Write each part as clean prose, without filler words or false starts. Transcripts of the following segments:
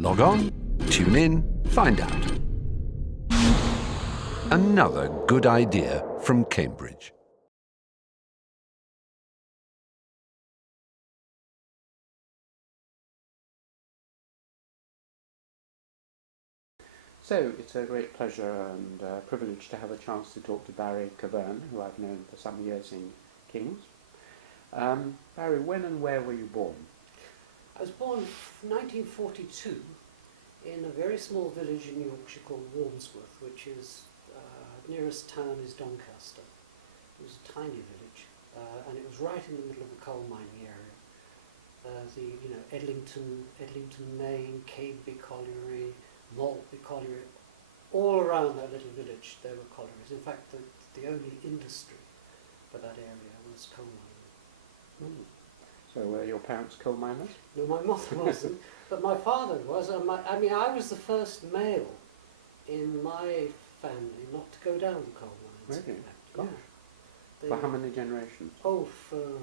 Log on, tune in, find out. Another good idea from Cambridge. So it's a great pleasure and privilege to have a chance to talk to Barry Keverne, who I've known for some years in Kings. Barry, when and where were you born? I was born in 1942 in a very small village in Yorkshire called Warmsworth, which is, nearest town is Doncaster. It was a tiny village, and it was right in the middle of the coal mining area. Edlington, Main, Cadeby Colliery, Maltby Colliery, all around that little village there were collieries. In fact, the only industry for that area was coal mining. Mm. So were your parents coal miners? No, my mother wasn't, but my father was. I was the first male in my family not to go down the coal mines. Really? Yeah. For how many generations? Oh, for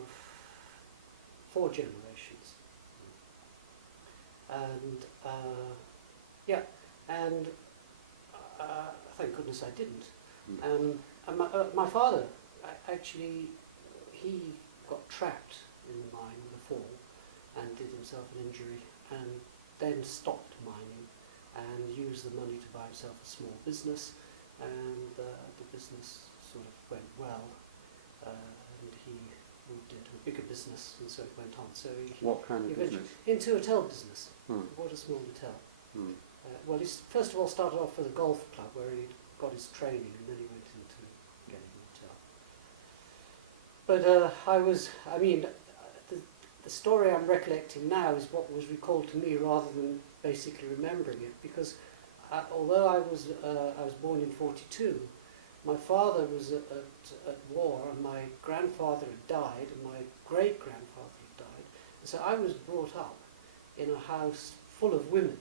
4 generations. And thank goodness I didn't. Mm. And my father, actually, he got trapped in the mine with a fall and did himself an injury, and then stopped mining and used the money to buy himself a small business, and the business sort of went well, and he moved into a bigger business, and so it went on. So what kind of business? Into a hotel business. Hmm. He bought a small hotel. Hmm. Well, he first of all started off with a golf club where he got his training, and then he went into getting a hotel. But the story I'm recollecting now is what was recalled to me rather than basically remembering it, because although I was born in 42, my father was at war, and my grandfather had died, and my great-grandfather had died, and so I was brought up in a house full of women.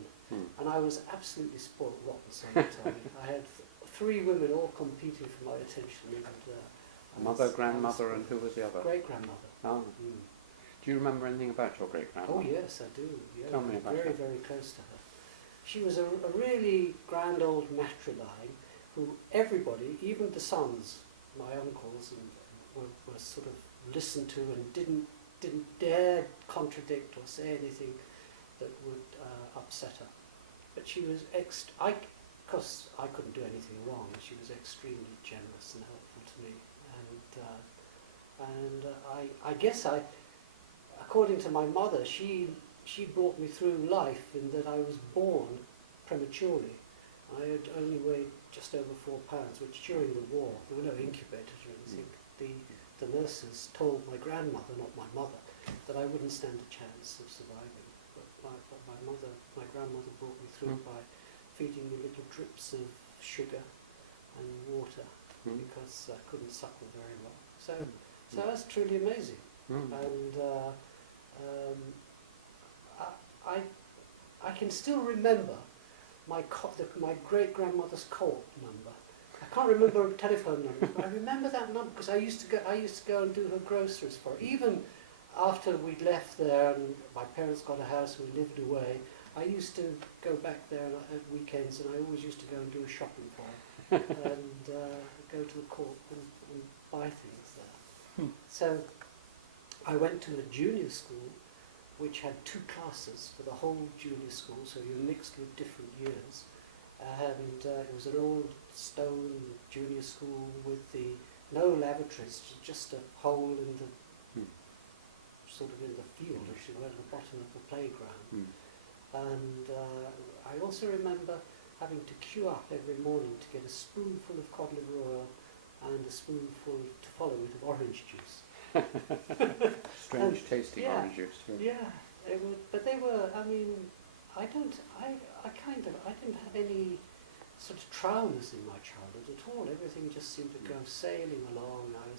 And I was absolutely spoiled rotten, so I tell you. I had 3 women all competing for my attention. And, mother, grandmother, and who was the other? Great-grandmother. Oh. Mm. Do you remember anything about your great-grandmother? Oh yes, I do. Yeah, Tell me about very, her. very close to her. She was a really grand old matriline who everybody, even the sons, my uncles, were sort of listened to and didn't dare contradict or say anything that would upset her. But she was because I couldn't do anything wrong, she was extremely generous and helpful to me. And I guess according to my mother, she brought me through life in that I was born prematurely. I had only weighed just over 4 pounds, which during the war, there were no incubators or anything. The nurses told my grandmother, not my mother, that I wouldn't stand a chance of surviving. But my grandmother brought me through by feeding me little drips of sugar and water because I couldn't suckle very well. So that's truly amazing. And I can still remember my great-grandmother's co-op number. I can't remember her telephone number, but I remember that number because I used to go and do her groceries for her. Even after we'd left there and my parents got a house and we lived away, I used to go back there at weekends, and I always used to go and do a shopping for her and go to the court and buy things there. So I went to a junior school which had 2 classes for the whole junior school, so you're mixed with different years. And it was an old stone junior school with no lavatories, just a hole in the sort of in the field, as you were, at the bottom of the playground. And I also remember having to queue up every morning to get a spoonful of cod liver oil and a spoonful to follow it of orange juice. Strange tasting orange juice too. Yeah, but they were. I mean, I didn't have any sort of traumas in my childhood at all. Everything just seemed to go sailing along. I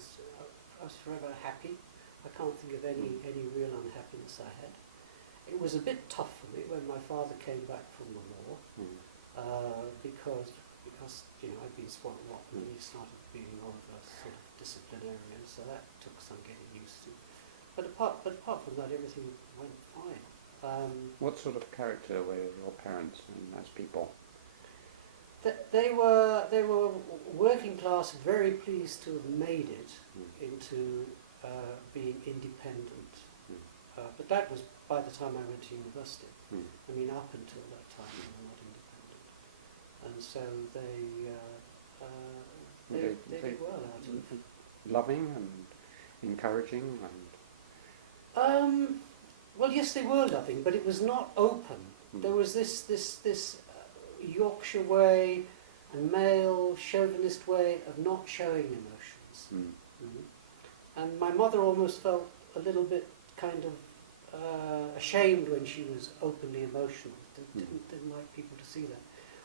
was forever happy. I can't think of any real unhappiness I had. It was a bit tough for me when my father came back from the war, because I'd been spoiled rotten, and he started being more of a sort of disciplinarian, so that took some getting used to. But apart from that, everything went fine. What sort of character were your parents as people? They were working class, very pleased to have made it into being independent. But that was by the time I went to university. I mean, up until that time, they were not independent, and so they did well out of it. Loving and encouraging Well, yes, they were loving, but it was not open. There was this Yorkshire way and male chauvinist way of not showing emotions. And my mother almost felt a little bit kind of ashamed when she was openly emotional. Didn't like people to see that.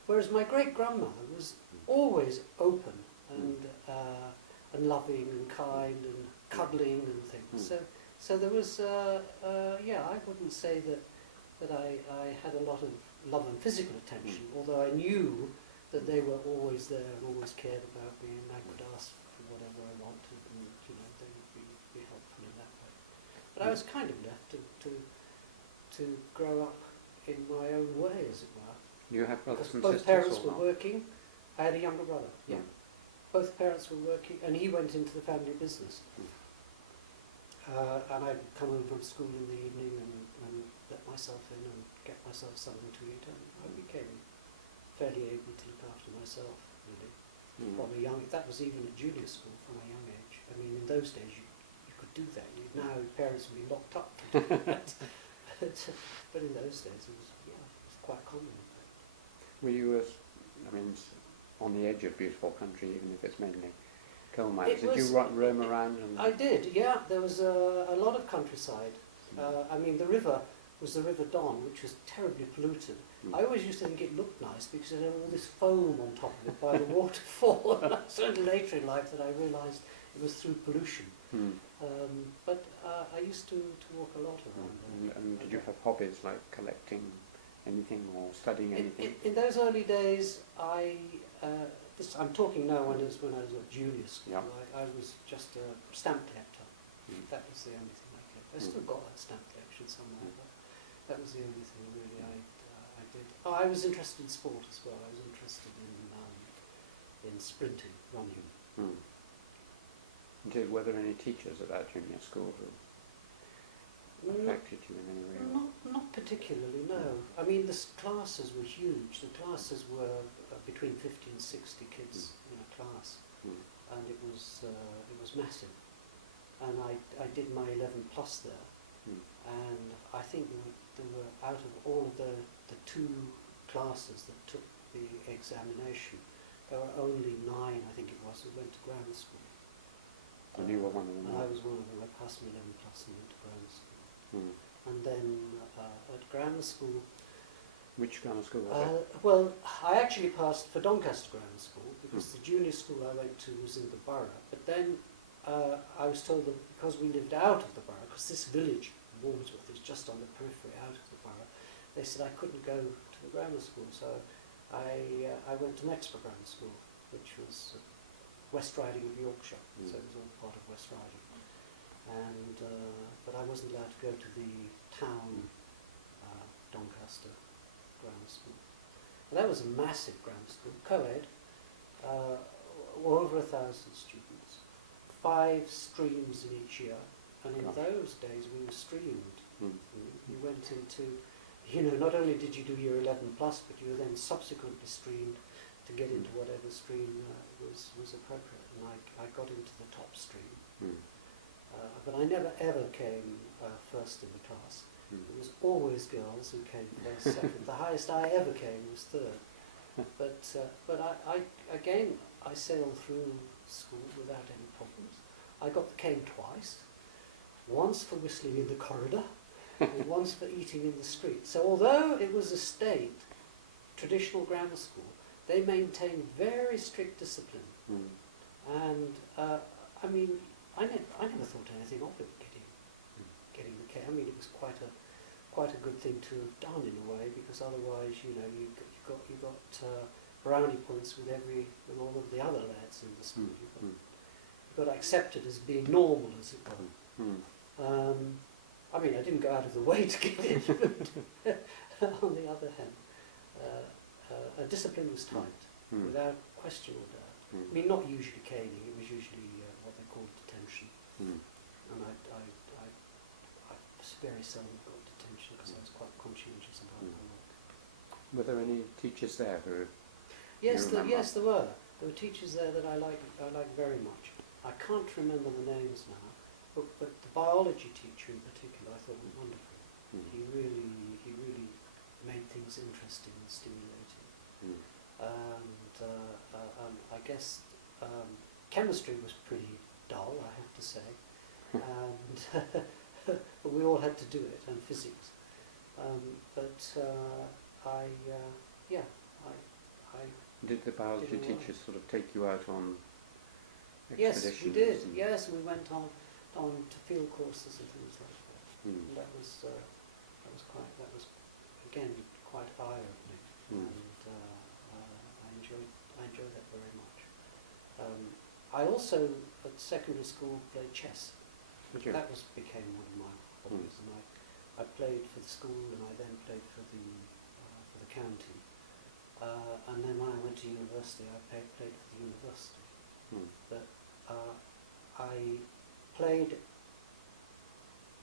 Whereas my great-grandmother was always open and loving and kind and cuddling and things. So there was, I wouldn't say that I had a lot of love and physical attention, although I knew that they were always there and always cared about me, and I could ask for whatever I wanted, and they would be helpful in that way. But I was kind of left to grow up in my own way, as it were. You have brothers and both sisters? parents or were not? working. I had a younger brother. Yeah. Both parents were working, and he went into the family business. And I'd come home from school in the evening and let myself in and get myself something to eat, and I became fairly able to look after myself, really. From a young, that was even at junior school, from a young age. I mean, in those days you could do that. Now parents would be locked up to do that. But in those days it was quite common. Were you, on the edge of beautiful country, even if it's mainly coal mines? Did you roam around? I did, yeah. There was a lot of countryside. The river was the River Don, which was terribly polluted. I always used to think it looked nice because it had all this foam on top of it by the waterfall. And it was only later in life that I realised it was through pollution. But I used to walk a lot around there. And did you have hobbies like collecting anything or studying anything? In those early days, I'm talking now when I was at junior school. I was just a stamp collector. That was the only thing I kept. I still got that stamp collection somewhere, but that was the only thing really I did. Oh, I was interested in sport as well. I was interested in sprinting, running. Were there any teachers at that junior school who affected you in any way? Not particularly, no. I mean, the classes were huge. The classes were between 50 and 60 kids in a class, and it was massive. And I did my 11 plus there, and I think there were out of all of the two classes that took the examination, there were only 9, I think it was, who went to grammar school. And you were one of them? And I was one of them. I passed my 11 plus and went to grammar school. And then at grammar school... Which grammar school was it? Well, I actually passed for Doncaster Grammar School because the junior school I went to was in the borough. But then I was told that because we lived out of the borough, because this village, Warmsworth, is just on the periphery out of the borough, they said I couldn't go to the grammar school. So I went to Mexborough Grammar School, which was West Riding of Yorkshire, so it was all part of West Riding. And but I wasn't allowed to go to the town Doncaster Grammar School. And that was a massive grammar school, co-ed, over 1,000 students, 5 streams in each year, and in those days we were streamed. You went into, not only did you do your 11 plus, but you were then subsequently streamed to get into whatever stream was appropriate, and I got into the top stream. But I never ever came first in the class. It was always girls who came first, second. The highest I ever came was third. But I sailed through school without any problems. I got the cane twice, once for whistling in the corridor, and once for eating in the street. So although it was a state, traditional grammar school, they maintained very strict discipline. And I never thought anything of it, getting the cane. I mean, it was quite a good thing to have done in a way, because otherwise, you got brownie points with all of the other lads in the school. You got accepted as being normal, as it were. I mean, I didn't go out of the way to get it, but on the other hand, discipline was tight, without question or doubt. I mean, not usually caning, it was usually what they called detention. And I very seldom got detention because I was quite conscientious about my work. Were there any teachers there who Yes, you remember? yes, there were. There were teachers there that I liked very much. I can't remember the names now, but the biology teacher in particular I thought was wonderful. He really made things interesting and stimulating. And I guess chemistry was pretty dull, I have to say, and but we all had to do it, and physics. Did the biology teachers sort of take you out on Yes, expeditions? we did. Yes, we went on to field courses and things like that. And that was again quite eye-opening, and I enjoyed that very much. I also at secondary school played chess. Did you? That became one of my hobbies, and I played for the school, and I then played for the county. And then when I went to university, I played for the university. But I played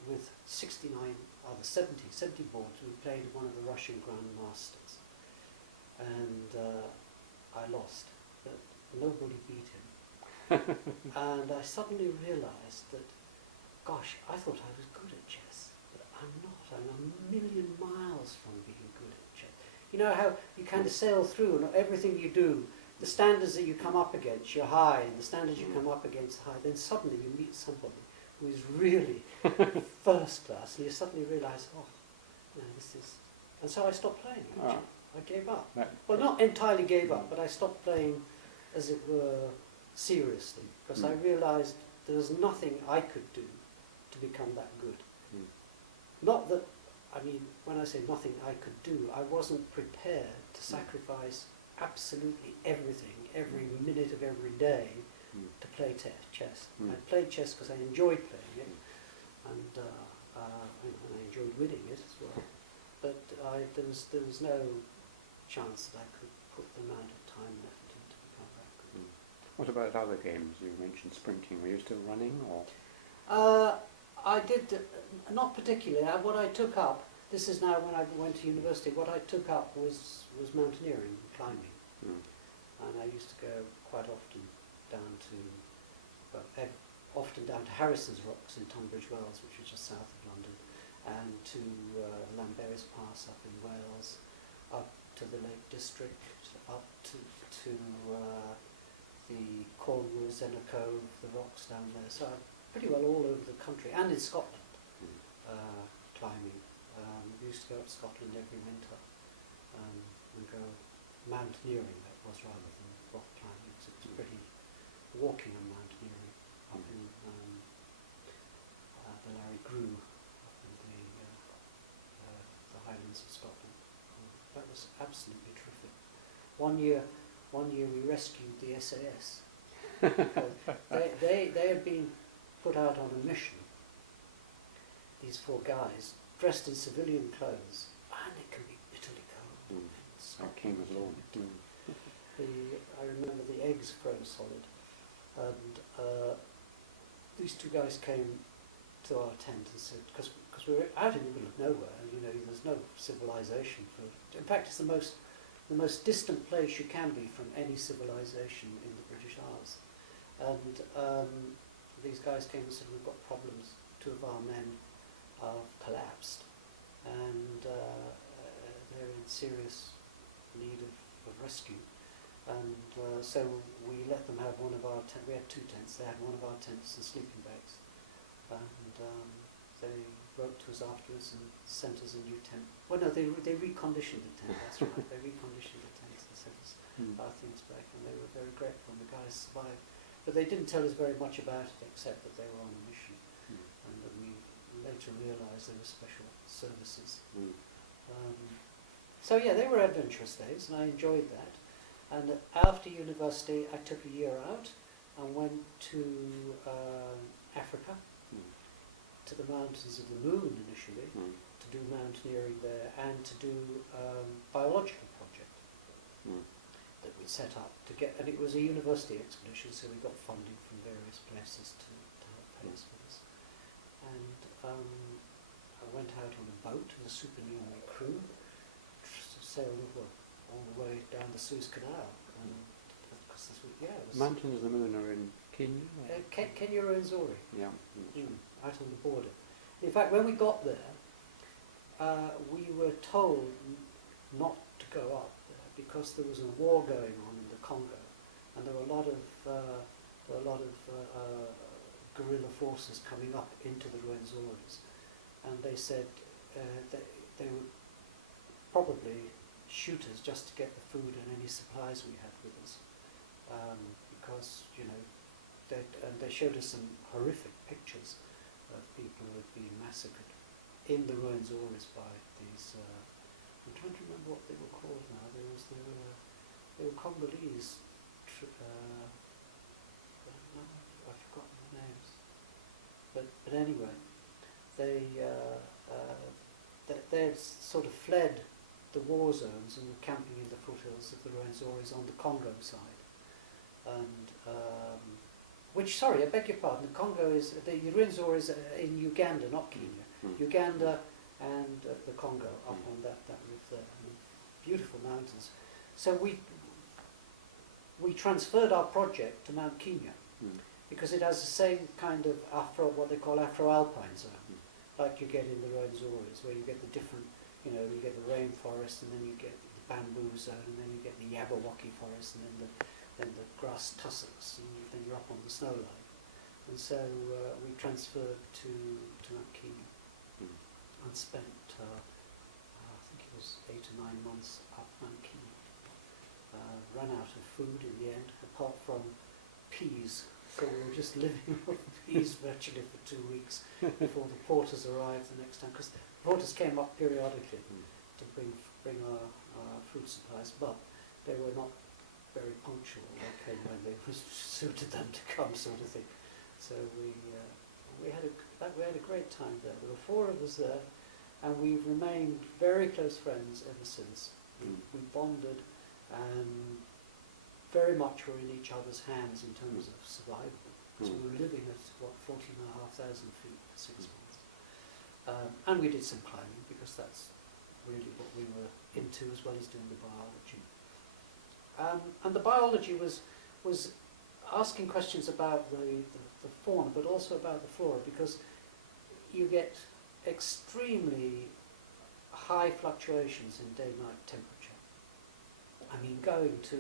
with 69 other 70 boards. We played one of the Russian grandmasters, and I lost, but nobody beat him. And I suddenly realised that, gosh, I thought I was good at chess, but I'm not. I'm a million miles from being good at chess. You know how you kind of sail through, and everything you do, the standards that you come up against, you're high, and the standards you come up against are high, then suddenly you meet somebody who is really first class, and you suddenly realise, oh, you know, this is... And so I stopped playing, actually. I gave up. Well, not entirely gave up, but I stopped playing, as it were, seriously, because I realised there was nothing I could do to become that good. Not that, I mean, when I say nothing I could do, I wasn't prepared to sacrifice absolutely everything, every minute of every day, to play chess. I played chess because I enjoyed playing it, and I enjoyed winning it as well. But there was no chance that I could put the amount of time and effort in to become that good. What about other games? You mentioned sprinting. Were you still running, or? I did, not particularly. What I took up, this is now when I went to university, what I took up was mountaineering, climbing. And I used to go quite often down to Harrison's Rocks in Tunbridge Wells, which is just south of London, and to Llanberis Pass up in Wales, up to the Lake District, up to the Cornwall, Zena Cove, the rocks down there. So pretty well all over the country, and in Scotland, climbing. We used to go up to Scotland every winter and go mountaineering, that was, rather than rock climbing, because it was pretty walking and mountaineering up in the Larry Grew, up in the Highlands of Scotland. That was absolutely terrific. One year we rescued the SAS. They had been put out on a mission, these four guys, dressed in civilian clothes, and it can be bitterly cold. That came along. I remember the eggs froze solid, and these two guys came to our tent and said, because we were out in the middle of nowhere, and you know, there's no civilization in fact, it's the most distant place you can be from any civilization in the British Isles. And these guys came and said, we've got problems. Two of our men have collapsed, and they're in serious need of rescue. And so we let them have one of our tents. We had two tents. They had one of our tents and sleeping bags. And they wrote to us afterwards and sent us a new tent. Well, no, they reconditioned the tent, that's right. They reconditioned the tent and sent us our things back, and they were very grateful, and the guys survived. But they didn't tell us very much about it, except that they were on a mission, and that we later realised they were special services. So yeah, they were adventurous days, and I enjoyed that. And after university, I took a year out and went to Africa, to the Mountains of the Moon initially, to do mountaineering there, and to do biological project that we set up to get, and it was a university expedition, so we got funding from various places to help pay us for this. And I went out on a boat with a supernumerary crew, sailed all the way down the Suez Canal. Mountains of the Moon are in Kenya? Kenya and Nzori. Yeah. Out on the border. In fact, when we got there, we were told not to go up there because there was a war going on in the Congo, and there were a lot of guerrilla forces coming up into the Rwenzori's, and they said that they would probably shoot us just to get the food and any supplies we had with us, because they showed us some horrific pictures of people who had been massacred in the Rwenzori's by these. I'm trying to remember what they were called now. They were Congolese. I've forgotten the names. But anyway, they had sort of fled the war zones and were camping in the foothills of the Rwenzori's on the Congo side. And I beg your pardon, the Congo is, the Rwenzori's in Uganda, not Kenya. Uganda and the Congo up on that roof there. I mean, beautiful mountains. So we transferred our project to Mount Kenya because it has the same kind of what they call Afro-Alpine zone, like you get in the Rwenzori's, where you get the different, you get the rainforest, and then you get the bamboo zone, and then you get the Yabawaki forest, and then the grass tussocks, and then you're up on the snow line. And so we transferred to Mount Kenya and spent, I think it was 8 or 9 months up Mount Kenya. Ran out of food in the end, apart from peas. So we were just living off peas virtually for 2 weeks before the porters arrived the next time, because the porters came up periodically to bring our food supplies, but they were not very punctual. They came when they suited them to come, sort of thing. So we had a great time there. There were 4 of us there, and we've remained very close friends ever since. We bonded, and very much were in each other's hands in terms of survival, because we were living at 14,500 feet for 6 months, and we did some climbing because that's really what we were into, as well as doing the biology. And the biology was asking questions about the fauna, but also about the flora, because you get extremely high fluctuations in day-night temperature. I mean, going to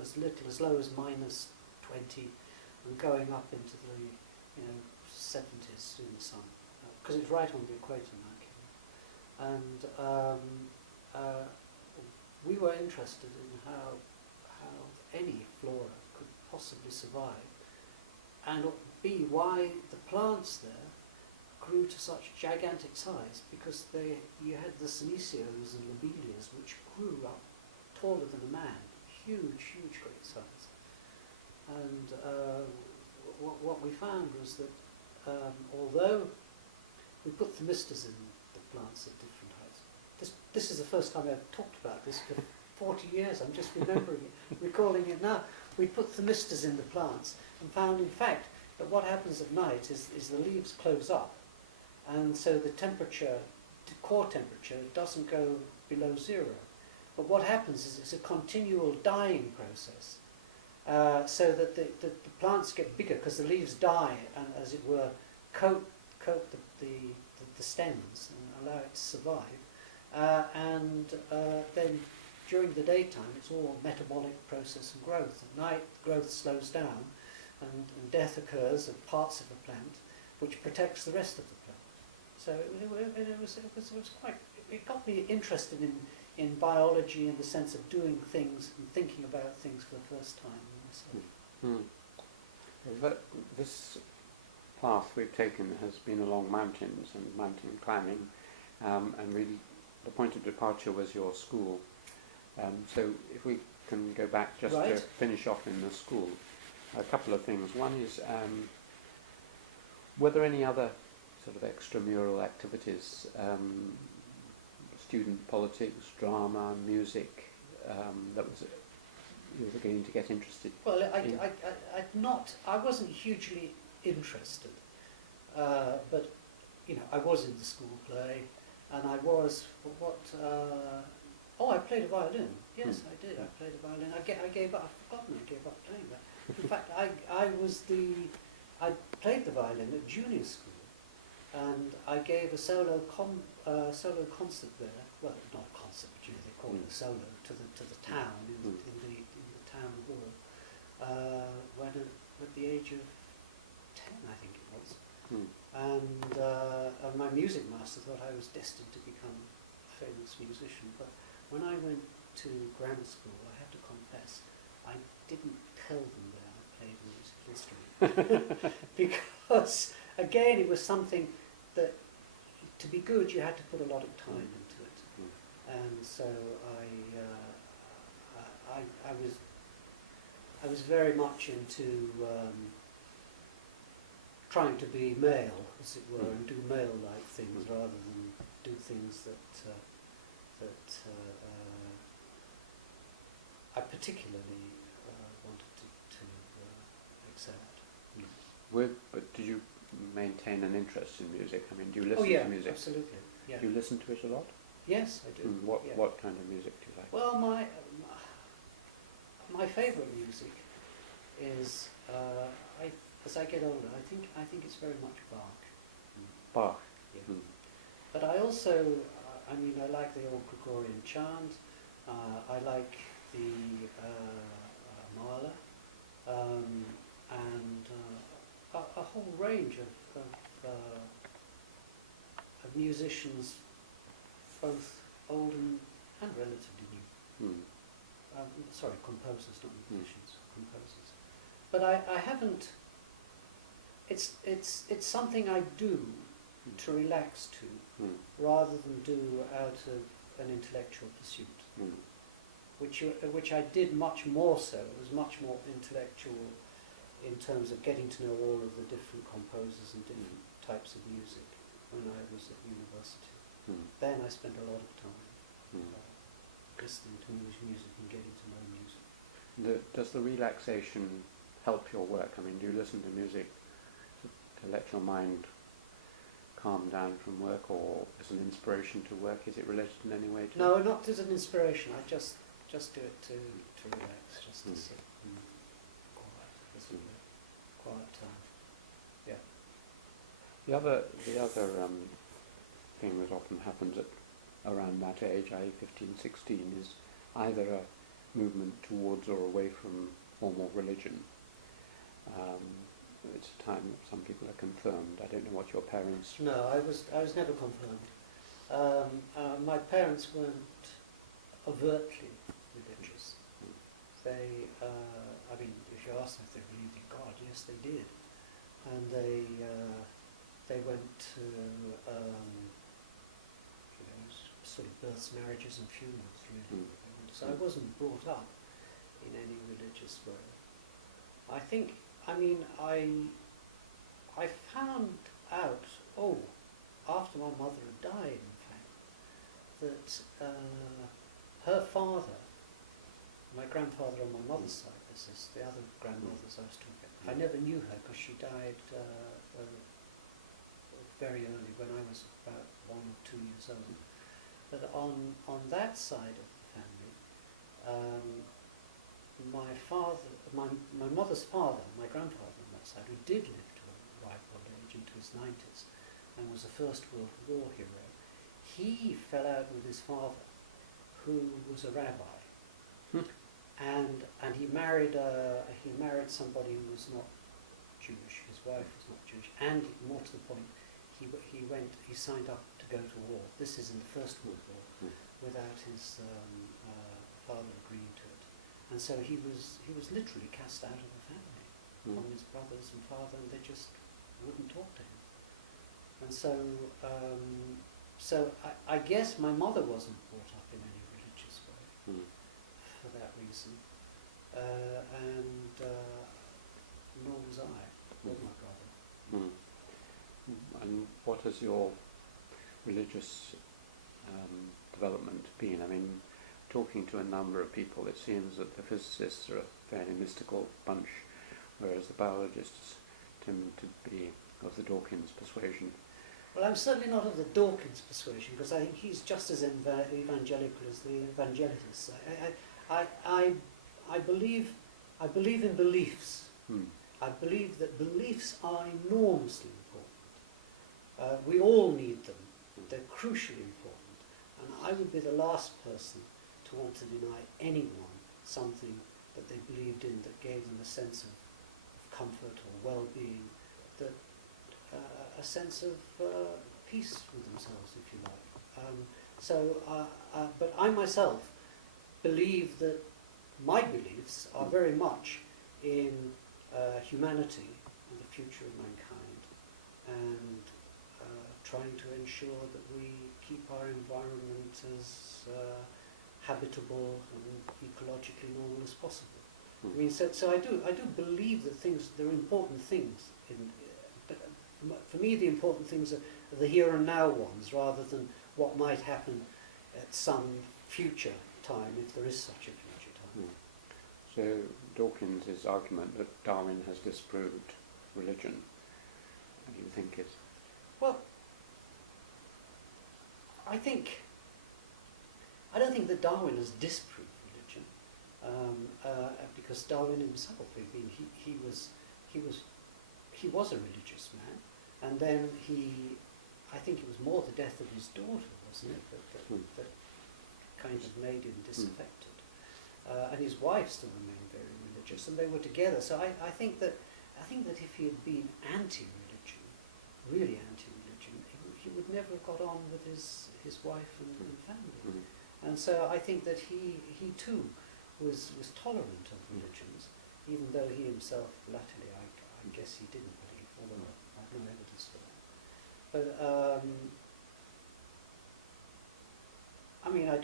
as little, as low as -20, and going up into the 70s in the sun, because it's right on the equator now. And we were interested in how any flora could possibly survive, and B, why the plants there grew to such gigantic size, because you had the senesioes and lobelias which grew up taller than a man, huge, great size. And what we found was that although we put themistors in the plants at different heights, this is the first time I've talked about this for 40 years, I'm just remembering it, recalling it now. We put themistors in the plants and found, in fact, that what happens at night is the leaves close up, and so the temperature, the core temperature, doesn't go below 0. But what happens is it's a continual dying process, so that the plants get bigger because the leaves die and, as it were, coat the stems and allow it to survive. And then during the daytime it's all metabolic process and growth. At night growth slows down and death occurs of parts of the plant, which protects the rest of the plant. So it was quite, it got me interested in biology in the sense of doing things and thinking about things for the first time. This path we've taken has been along mountains and mountain climbing, and really the point of departure was your school. So if we can go back just to finish off in the school, a couple of things. One is, were there any other sort of extramural activities, student politics, drama, music, that was you were beginning to get interested Well, in? I wasn't hugely interested, but you know, I was in the school play, and I was I played a violin. Yes, I did. I played a violin. I gave up. I've forgotten. I gave up playing that. In fact, I played the violin at junior school, and I gave a solo concert there. Well, not a concert, but they call it a solo to the town in the town hall when at the age of 10, I think it was. And my music master thought I was destined to become a famous musician. But when I went to grammar school, I have to confess, I didn't tell them that I played a musical instrument. Because, again, it was something that, to be good, you had to put a lot of time into it. And so I was very much into trying to be male, as it were, and do male-like things rather than do things that I particularly wanted to excel at. But did you maintain an interest in music? I mean, do you listen Oh yeah, to music? absolutely. Yeah. Do you listen to it a lot? Yes, I do. What kind of music do you like? Well, my favourite music is as I get older, I think it's very much Bach. Bach. Yeah. But I also, I like the old Gregorian chant. I like the Mahler, and a whole range of musicians, both old and relatively new. Sorry, composers, not musicians, composers. But I haven't. It's something I do to relax to, rather than do out of an intellectual pursuit, which I did much more so. It was much more intellectual in terms of getting to know all of the different composers and different types of music when I was at university. Then I spent a lot of time listening to music and getting to know music. Does the relaxation help your work? I mean, do you listen to music to let your mind calm down from work, or as an inspiration to work? Is it related in any way to No, not as an inspiration. I just do it to relax, just to sit and quiet time. Yeah. The other thing that often happens at around that age, i.e. 15, 16, is either a movement towards or away from formal religion. It's a time that some people are confirmed. I don't know what your parents... No, I was never confirmed. My parents weren't overtly religious. They, if you ask them if they believed in God, yes, they did. And they went to sort of births, marriages, and funerals, really. So I wasn't brought up in any religious way. I think, I found out, after my mother had died, in fact, that her father, my grandfather on my mother's side, this is the other grandmothers I was talking about, I never knew her because she died very early, when I was about 1 or 2 years old. But on that side of the family, my mother's father, my grandfather on that side, who did live to a ripe old age into his 90s and was a First World War hero, he fell out with his father, who was a rabbi, and he married somebody who was not Jewish. His wife was not Jewish, and more to the point, he signed up to go to war. This is in the First World War, without his father agreeing to it. And so he was literally cast out of the family from his brothers and father, and they just wouldn't talk to him. And so, I guess my mother wasn't brought up in any religious way for that reason, and nor was I, or my brother. And what has your religious development been? I mean, talking to a number of people, it seems that the physicists are a fairly mystical bunch, whereas the biologists tend to be of the Dawkins persuasion. Well, I'm certainly not of the Dawkins persuasion, because I think he's just as evangelical as the evangelists. I believe in beliefs. I believe that beliefs are enormously important. We all need them. They're crucially important. And I would be the last person to want to deny anyone something that they believed in that gave them a sense of comfort or well-being, that a sense of peace with themselves, if you like. But I myself believe that my beliefs are very much in humanity and the future of mankind, and trying to ensure that we keep our environment as habitable and ecologically normal as possible. I mean, so I do believe that there are important things but for me the important things are the here and now ones, rather than what might happen at some future time, if there is such a future time. So Dawkins' argument that Darwin has disproved religion, what do you think is? Well, I don't think that Darwin has disproved religion, because Darwin himself, I mean, he was a religious man, and then I think it was more the death of his daughter, wasn't it, that kind of made him disaffected. And his wife still remained very religious, and they were together. So I think that if he had been anti-religion, really anti-religion, he would never have got on with his wife and family. And so I think that he too was tolerant of religions, even though he himself latterly, I guess he didn't believe, although I have no evidence for that. But I mean, I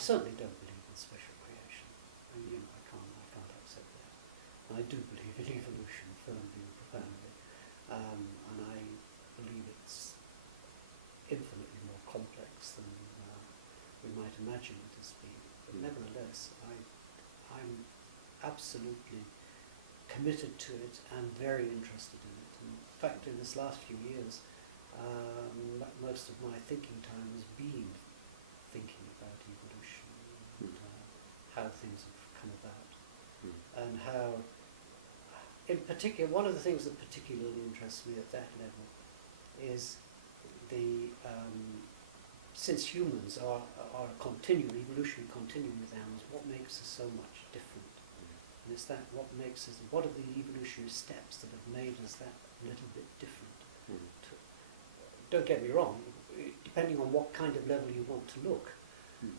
certainly don't believe in special creation. I mean, I can't accept that. And I do believe in evolution firmly and profoundly, and I believe it's infinitely more complex than we might imagine it as being. But nevertheless, I'm absolutely committed to it and very interested in it. And in fact, in this last few years, most of my thinking time has been thinking about evolution and how things have come about, and how, in particular, one of the things that particularly interests me at that level is since humans are evolutionary continuing with animals, what makes us so much different? And it's that what are the evolutionary steps that have made us that little bit different? Don't get me wrong, depending on what kind of level you want to look,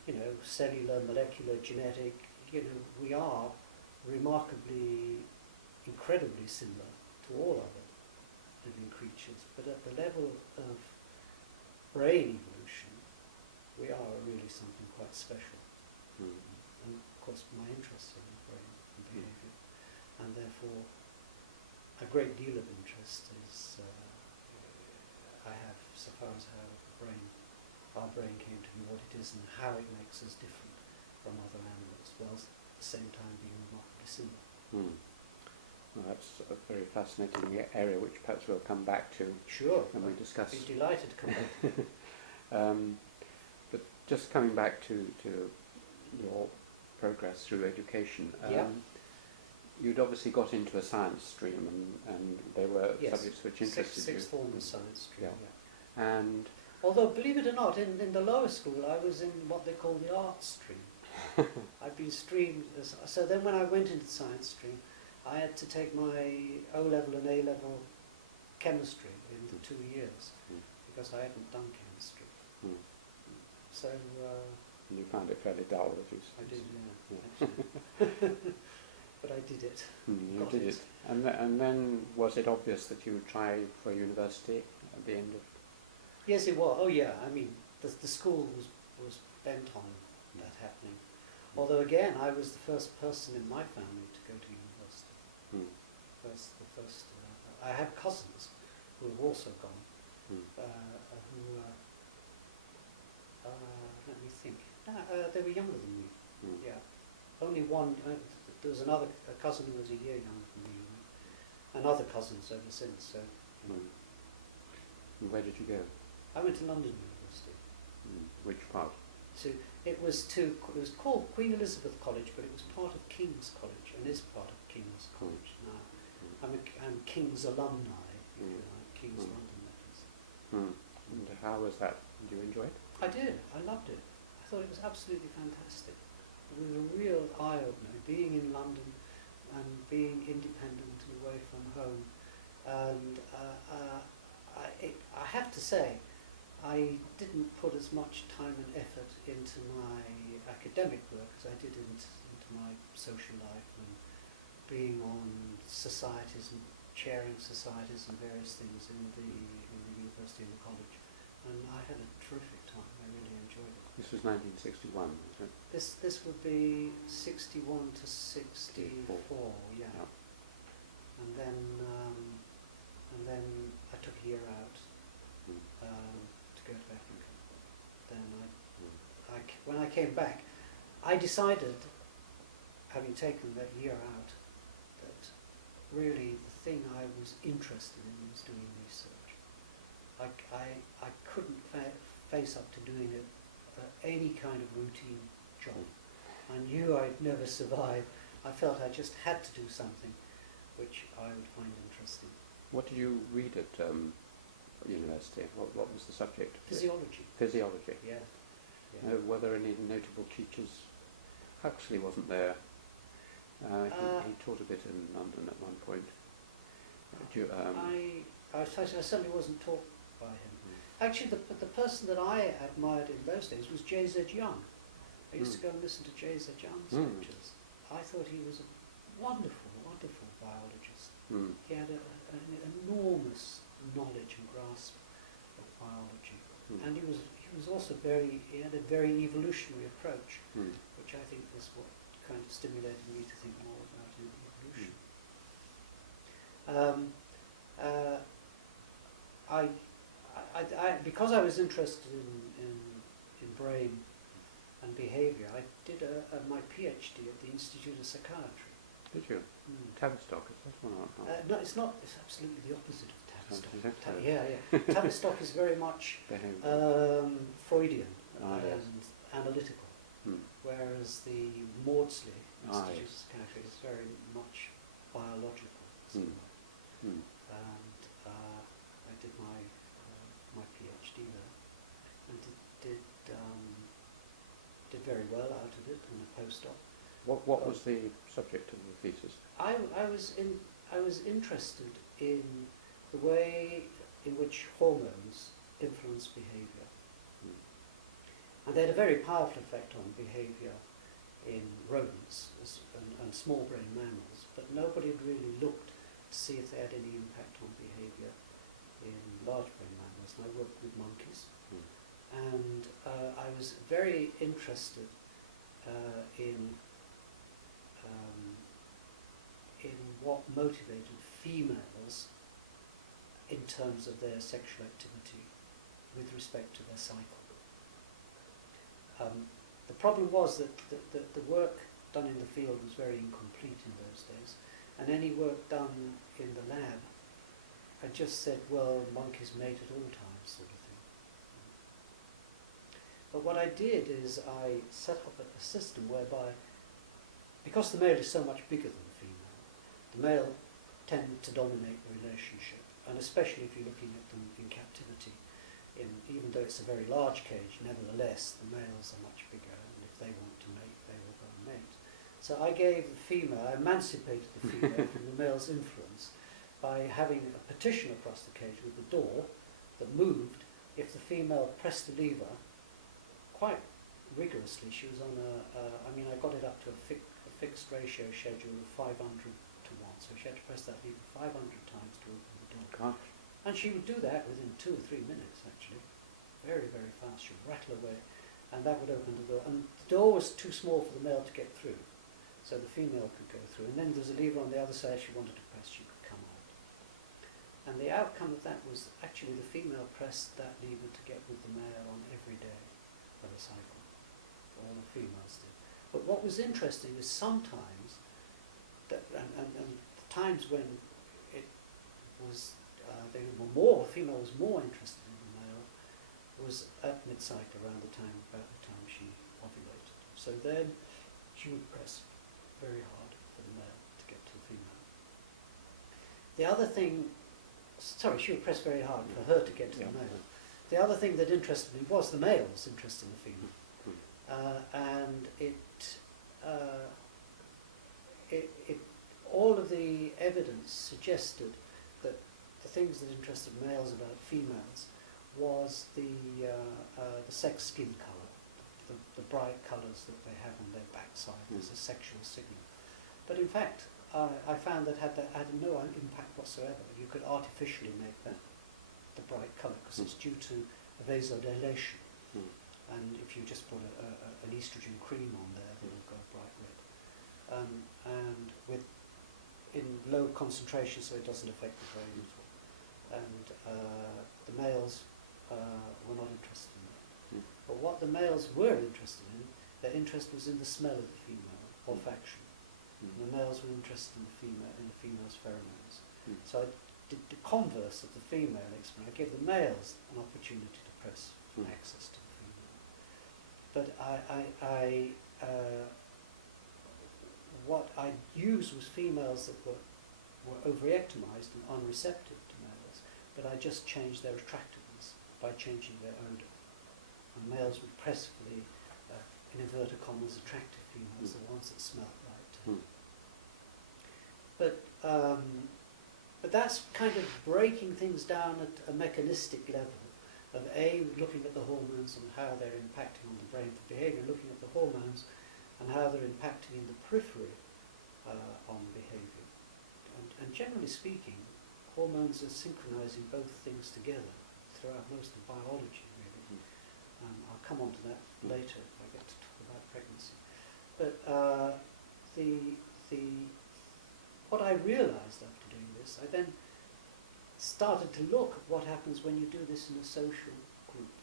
you know, cellular, molecular, genetic, you know, we are remarkably, incredibly similar to all other living creatures. But at the level of brain evolution, we are really something quite special. And of course my interest in the brain and behaviour, and therefore a great deal of interest is I have, so far as how our brain came to be what it is and how it makes us different from other animals, whilst at the same time being remarkably similar. Well, that's a very fascinating area, which perhaps we'll come back to. Sure, when we discuss. I'd be delighted to come back to. But just coming back to your progress through education, you'd obviously got into a science stream, and there were subjects which interested you. Sixth form was science stream, And although, believe it or not, in the lower school I was in what they call the arts stream. I'd been streamed, so then when I went into the science stream, I had to take my O-level and A-level chemistry in the 2 years, because I hadn't done chemistry. So you found it fairly dull, as you said. I did, yeah. But I did it. You did it. And then was it obvious that you would try for university at the end of? Yes, it was. Oh yeah, I mean, the school was bent on that happening. Although again, I was the first person in my family to go to university. I have cousins who have also gone, who were, let me think, they were younger than me, yeah. Only one, there was another a cousin who was a year younger than me, and other cousins ever since. So, And where did you go? I went to London University. Which part? It was called Queen Elizabeth College, but it was part of King's College, and is part of King's College now. I'm King's alumni, if you like, King's London, that is. And how was that? Did you enjoy it? I did. I loved it. I thought it was absolutely fantastic. It was a real eye-opener, being in London and being independent and away from home. And I have to say, I didn't put as much time and effort into my academic work as I did into my social life and being on societies and chairing societies and various things in the university and the college. And I had a terrific time. I really enjoyed it. This was 1961, wasn't it? This would be 61 to 64, yeah. And then I took a year out to go to Africa. Then when I came back, I decided, having taken that year out, that really the thing I was interested in was doing research. I couldn't face up to doing it any kind of routine job. I knew I'd never survive. I felt I just had to do something which I would find interesting. What did you read at university? What was the subject? Physiology. Physiology. Yeah. Were there any notable teachers? Huxley wasn't there. He taught a bit in London at one point. I certainly wasn't taught by him. Actually, the person that I admired in those days was J.Z. Young. I used to go and listen to J.Z. Young's lectures. I thought he was a wonderful, wonderful biologist. He had an enormous knowledge and grasp of biology, and he was also he had a very evolutionary approach, which I think is what kind of stimulated me to think more about evolution. Because I was interested in brain and behaviour, I did my PhD at the Institute of Psychiatry. Did you? Tavistock, is that one? No, it's not. It's absolutely the opposite of Tavistock. Oh, Yeah. Tavistock is very much Freudian and analytical, whereas the Maudsley Institute of Psychiatry is very much biological. And I did my PhD there, and did very well out of it in a postdoc. What was the subject of the thesis? I was interested in the way in which hormones influence behaviour. And they had a very powerful effect on behaviour in rodents and small brain mammals, but nobody had really looked to see if they had any impact on behaviour in large brain mammals. And I worked with monkeys, and I was very interested in what motivated females in terms of their sexual activity with respect to their cycle. The problem was that the work done in the field was very incomplete in those days, and any work done in the lab had just said, well, monkeys mate at all times, sort of thing. But what I did is I set up a system whereby, because the male is so much bigger than the female, the male tended to dominate the relationship, and especially if you're looking at them in captivity. Even though it's a very large cage, nevertheless, the males are much bigger, and if they want to mate, they will go and mate. So I gave the female, I emancipated the female from the male's influence by having a partition across the cage with a door that moved if the female pressed the lever quite rigorously. She was on I got it up to a fixed ratio schedule of 500 to 1, so she had to press that lever 500 times to open the door. Gosh. And she would do that within 2 or 3 minutes, actually. Very, very fast. She would rattle away, and that would open the door. And the door was too small for the male to get through, so the female could go through. And then there was a lever on the other side she wanted to press, she could come out. And the outcome of that was actually the female pressed that lever to get with the male on every day of the cycle. All the females did. But what was interesting is sometimes, that, and the times when it was, they were more, the female was more interested in the male, was at mid-cycle, around the time, about the time she ovulated. So then she would press very hard for the male to get to the female. The other thing, sorry, she would press very hard for her to get to the male. The other thing that interested me was the male's interest in the female. And all of the evidence suggested that the things that interested males about females was the sex skin colour, the bright colours that they have on their backside as a sexual signal. But in fact, I found that had no impact whatsoever. You could artificially make that the bright colour because it's due to a vasodilation. And if you just put an estrogen cream on there, it will go bright red. And in low concentration, so it doesn't affect the brain at all. And the males were not interested in that. But what the males were interested in, their interest was in the smell of the female, olfaction. And the males were interested in the female's pheromones. So I did the converse of the female experiment. I gave the males an opportunity to press for access to the female. But what I used was females that were overrectomized and unreceptive to males, but I just changed their attractiveness by changing their odour. And males would press for the, in inverted commas, attractive females, the ones that smelled right. But that's kind of breaking things down at a mechanistic level of looking at the hormones and how they're impacting on the brain for behaviour, looking at the hormones and how they're impacting in the periphery on behaviour. And generally speaking, hormones are synchronising both things together throughout most of biology, really. I'll come on to that later if I get to talk about pregnancy. But what I realised after doing this, I then started to look at what happens when you do this in a social group.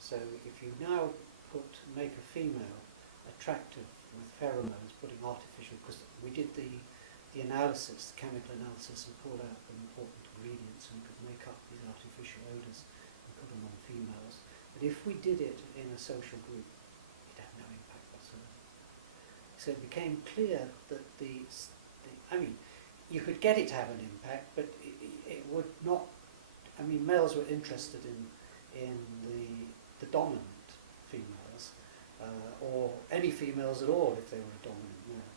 So if you now make a female attractive with pheromones, putting artificial, because we did the analysis, the chemical analysis, and pulled out the important ingredients and could make up these artificial odours and put them on females. But if we did it in a social group, it had no impact whatsoever. So it became clear that I mean, you could get it to have an impact, but it would not. I mean, males were interested in the dominant females, or any females at all if they were a dominant male.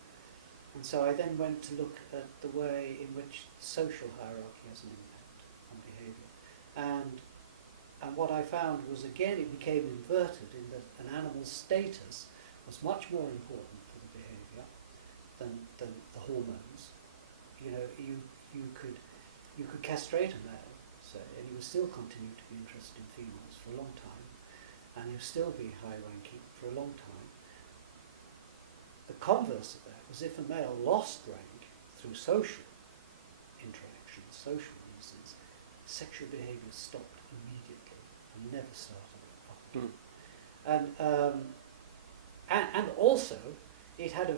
And so I then went to look at the way in which social hierarchy has an impact on behaviour. And what I found was, again, it became inverted in that an animal's status was much more important for the behaviour than the hormones. You know, you could castrate a male, say, and he would still continue to be interested in females for a long time, and he would still be high-ranking for a long time. The converse of that was if a male lost rank through social interactions, social reasons, sexual behaviour stopped immediately and never started up again. And also, it had a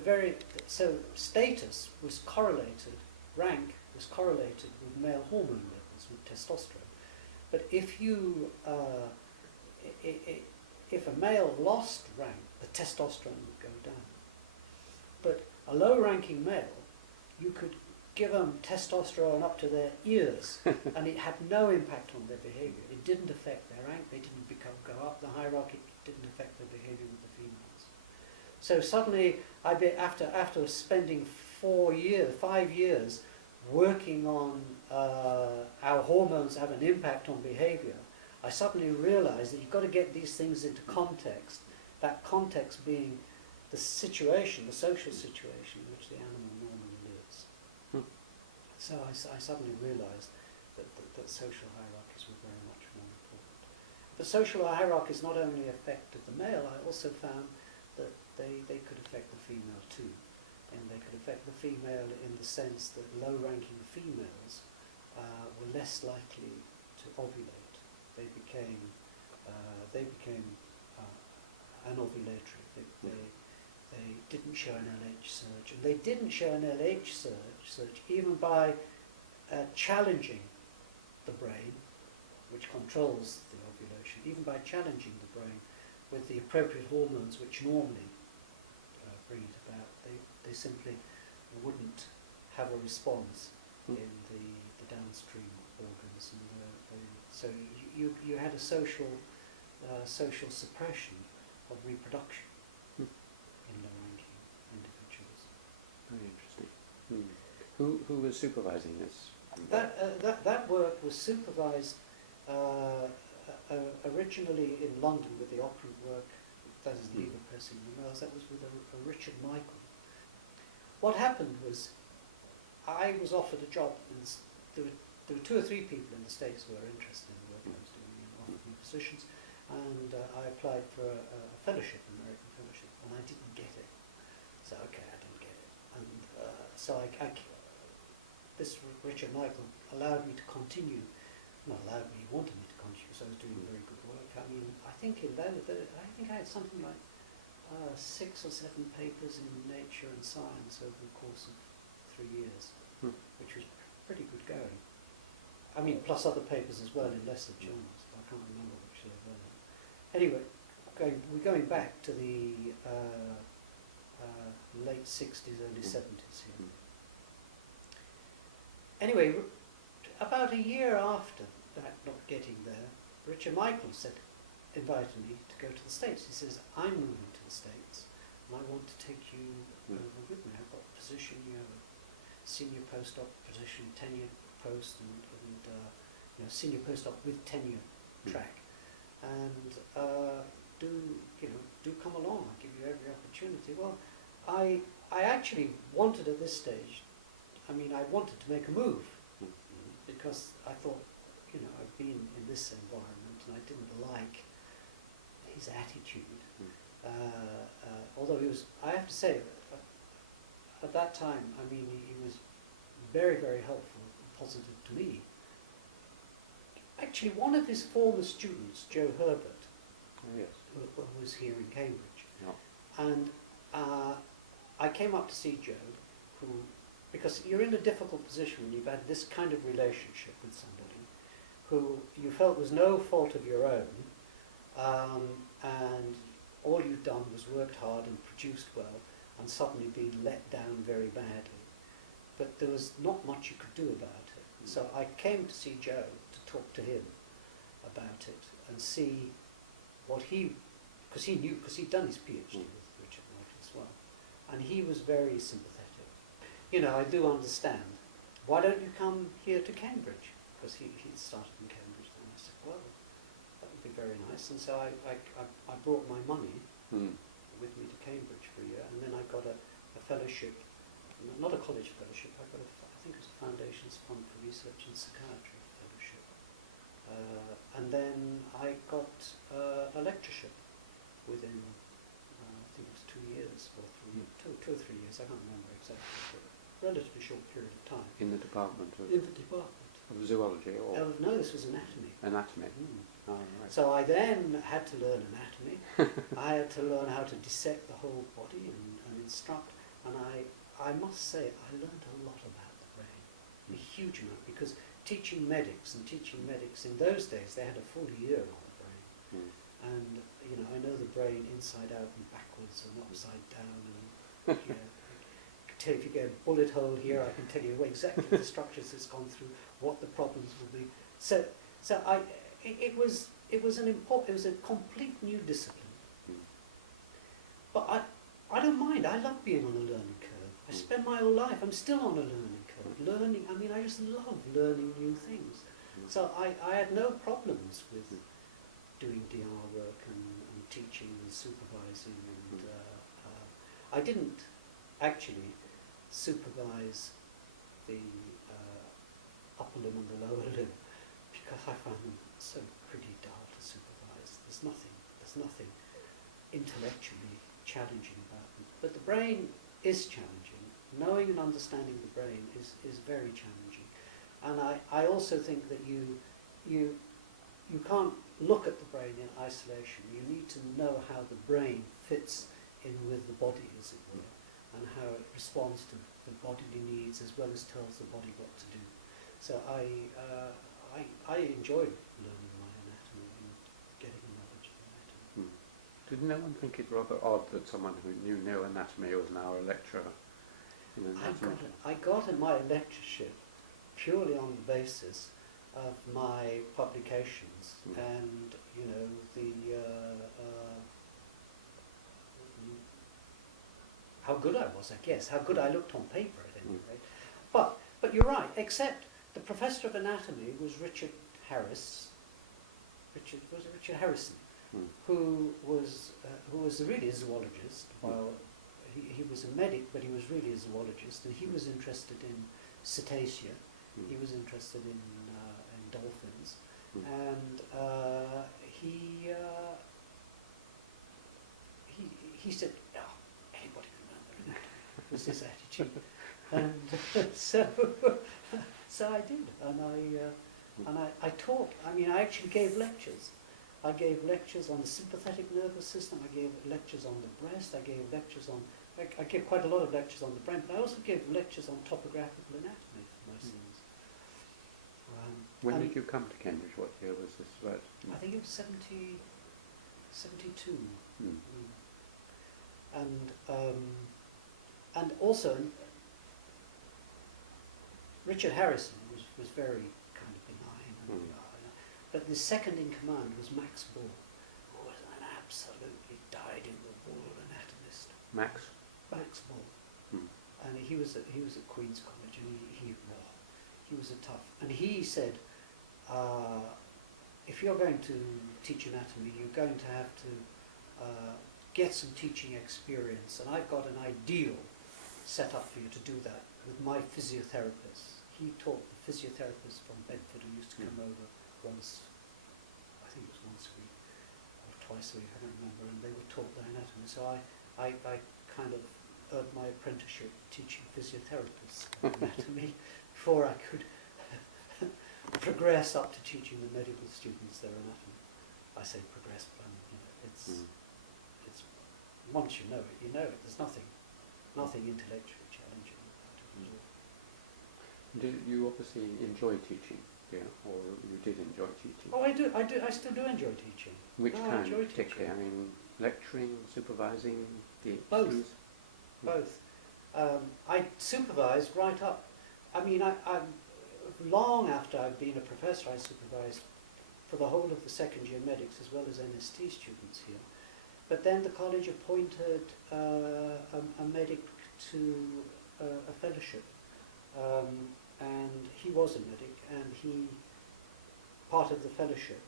so status was correlated, rank was correlated with male hormone levels, with testosterone. But if if a male lost rank, the testosterone would go down. But a low-ranking male, you could give them testosterone up to their ears, and it had no impact on their behaviour. It didn't affect their rank, they didn't go up the hierarchy, it didn't affect their behaviour with the females. So suddenly, after spending 5 years working on how hormones have an impact on behaviour, I suddenly realised that you've got to get these things into context, that context being the situation, the social situation in which the animal normally lives. So I suddenly realised that social hierarchies were very much more important. But social hierarchies not only affected the male, I also found that they could affect the female too. And they could affect the female in the sense that low-ranking females were less likely to ovulate. They became anovulatory. They didn't show an LH surge, and they didn't show an LH surge even by challenging the brain, which controls the ovulation, even by challenging the brain with the appropriate hormones which normally bring it about. They simply wouldn't have a response in the downstream organs, and so you had a social suppression of reproduction in low-ranking individuals. Very interesting. Who was supervising this? That work was supervised originally in London with the operant work, that is the Lever Pressing in Wales. That was with a Richard Michael. What happened was, I was offered a job. There were 2 or 3 people in the States who were interested in the work I was doing and offered me positions, and I applied for a fellowship, an American fellowship, and I didn't get it. So okay, I didn't get it, and so this Richard Michael allowed me to continue. Not allowed me, he wanted me to continue, so I was doing very good work. I mean, I think in that, I think I had something like 6 or 7 papers in Nature and Science over the course of 3 years, which was pretty good going. I mean, plus other papers as well in lesser journals, but I can't remember which they were. Anyway, we're going back to the late 60s, early 70s here. Anyway, about a year after that not getting there, Richard Michael invited me to go to the States. He says, I'm moving to the States and I want to take you over with me. I've got a position, you have a senior postdoc position, tenure post, and senior postdoc with tenure track. And do come along, I'll give you every opportunity. Well, I actually wanted at this stage, I wanted to make a move, because I thought, I've been in this environment and I didn't like his attitude. Although he was, I have to say, at that time, he was very, very helpful and positive to me. Actually, one of his former students, Joe Herbert, who was here in Cambridge, and I came up to see Joe, because you're in a difficult position when you've had this kind of relationship with somebody who you felt was no fault of your own, and all you'd done was worked hard and produced well, and suddenly been let down very badly. But there was not much you could do about it. So I came to see Joe to talk to him about it and see what because he'd done his PhD with Richard Michael as well, and he was very sympathetic. I do understand. Why don't you come here to Cambridge? Because he started in Cambridge, and I said, well, that would be very nice. And so I brought my money with me to Cambridge for a year, and then I got a fellowship, not a college fellowship, I think it was a Foundations Fund for Research in Psychiatry fellowship. And then I got a lectureship within, I think it was 2 years, or 2 or 3 years, I can't remember exactly, but a relatively short period of time. In the department of? In the department. Of zoology, or? No, this was anatomy. Anatomy. Oh, right. So I then had to learn anatomy. I had to learn how to dissect the whole body and instruct. And I must say, I learned a lot about the brain, a huge amount, because teaching medics in those days, they had a full year on the brain. And, I know the brain inside out and backwards and upside down. And, if you get a bullet hole here, I can tell you exactly the structures it's gone through, what the problems will be. So it was a complete new discipline. But I don't mind. I love being on a learning curve. I spend my whole life. I'm still on a learning curve. Learning. I just love learning new things. So I had no problems with doing DR work and teaching and supervising. And I didn't actually supervise the upper limb and the lower limb, because I found them so pretty dull to supervise. There's nothing intellectually challenging about them. But the brain is challenging. Knowing and understanding the brain is very challenging. And I also think that you can't look at the brain in isolation. You need to know how the brain fits in with the body, as it were, and how it responds to the bodily needs as well as tells the body what to do. So I enjoy learning my anatomy and getting knowledge of anatomy. Did no one think it rather odd that someone who knew no anatomy was now a lecturer in anatomy? I got my lectureship purely on the basis of my publications and, you know, how good I was, I guess, how good I looked on paper at any rate. But you're right, except the professor of anatomy was Richard Harrison, who was really a zoologist. Well, he was a medic, but he was really a zoologist, and he was interested in cetacea. He was interested in dolphins, and he said, "Oh, anybody can learn their anatomy." Was his attitude, and so I did, and I taught. I mean, I actually gave lectures. I gave lectures on the sympathetic nervous system. I gave lectures on the breast. I gave lectures on. I gave quite a lot of lectures on the brain, but I also gave lectures on topographical anatomy for most things. When did you come to Cambridge? What year was this about? I think it was 72. And also, Richard Harrison was very kind of benign. And, but the second in command was Max Bull, who was an absolutely dyed-in-the-wool anatomist. Max Bull. And he was at Queen's College, and he was a tough. And he said, if you're going to teach anatomy, you're going to have to get some teaching experience, and I've got an ideal set up for you to do that with my physiotherapist. He taught the physiotherapist from Bedford who used to come over once, I think it was once a week or twice a week, I don't remember, and they were taught the anatomy. So I kind of earned my apprenticeship teaching physiotherapists anatomy before I could progress up to teaching the medical students their anatomy. I say progress, but it's once you know it, you know it. There's nothing intellectually challenging about it at all. Did you obviously enjoy teaching, yeah, or you did enjoy teaching? Oh, I do. I still do enjoy teaching. Which I kind, enjoy particularly? teaching. I mean, lecturing, supervising the Both. students? Both. I supervised right up. I mean, I long after I'd been a professor, I supervised for the whole of the second year medics as well as NST students here. But then the college appointed a medic to a fellowship, and he was a medic, and part of the fellowship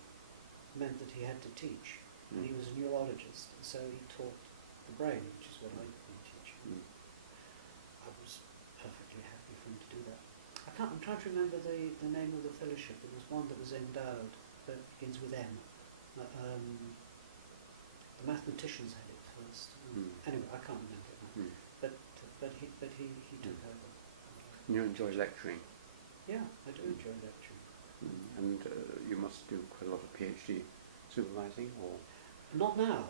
meant that he had to teach, and he was a neurologist, and so he taught the brain, which is what I've been teaching. I was perfectly happy for him to do that. I'm trying to remember the name of the fellowship. It was one that was endowed, that begins with M. The mathematicians had it first. Anyway, I can't remember it now. But he took over. You enjoy lecturing? Yeah, I do enjoy lecturing. And you must do quite a lot of PhD supervising, or? Not now,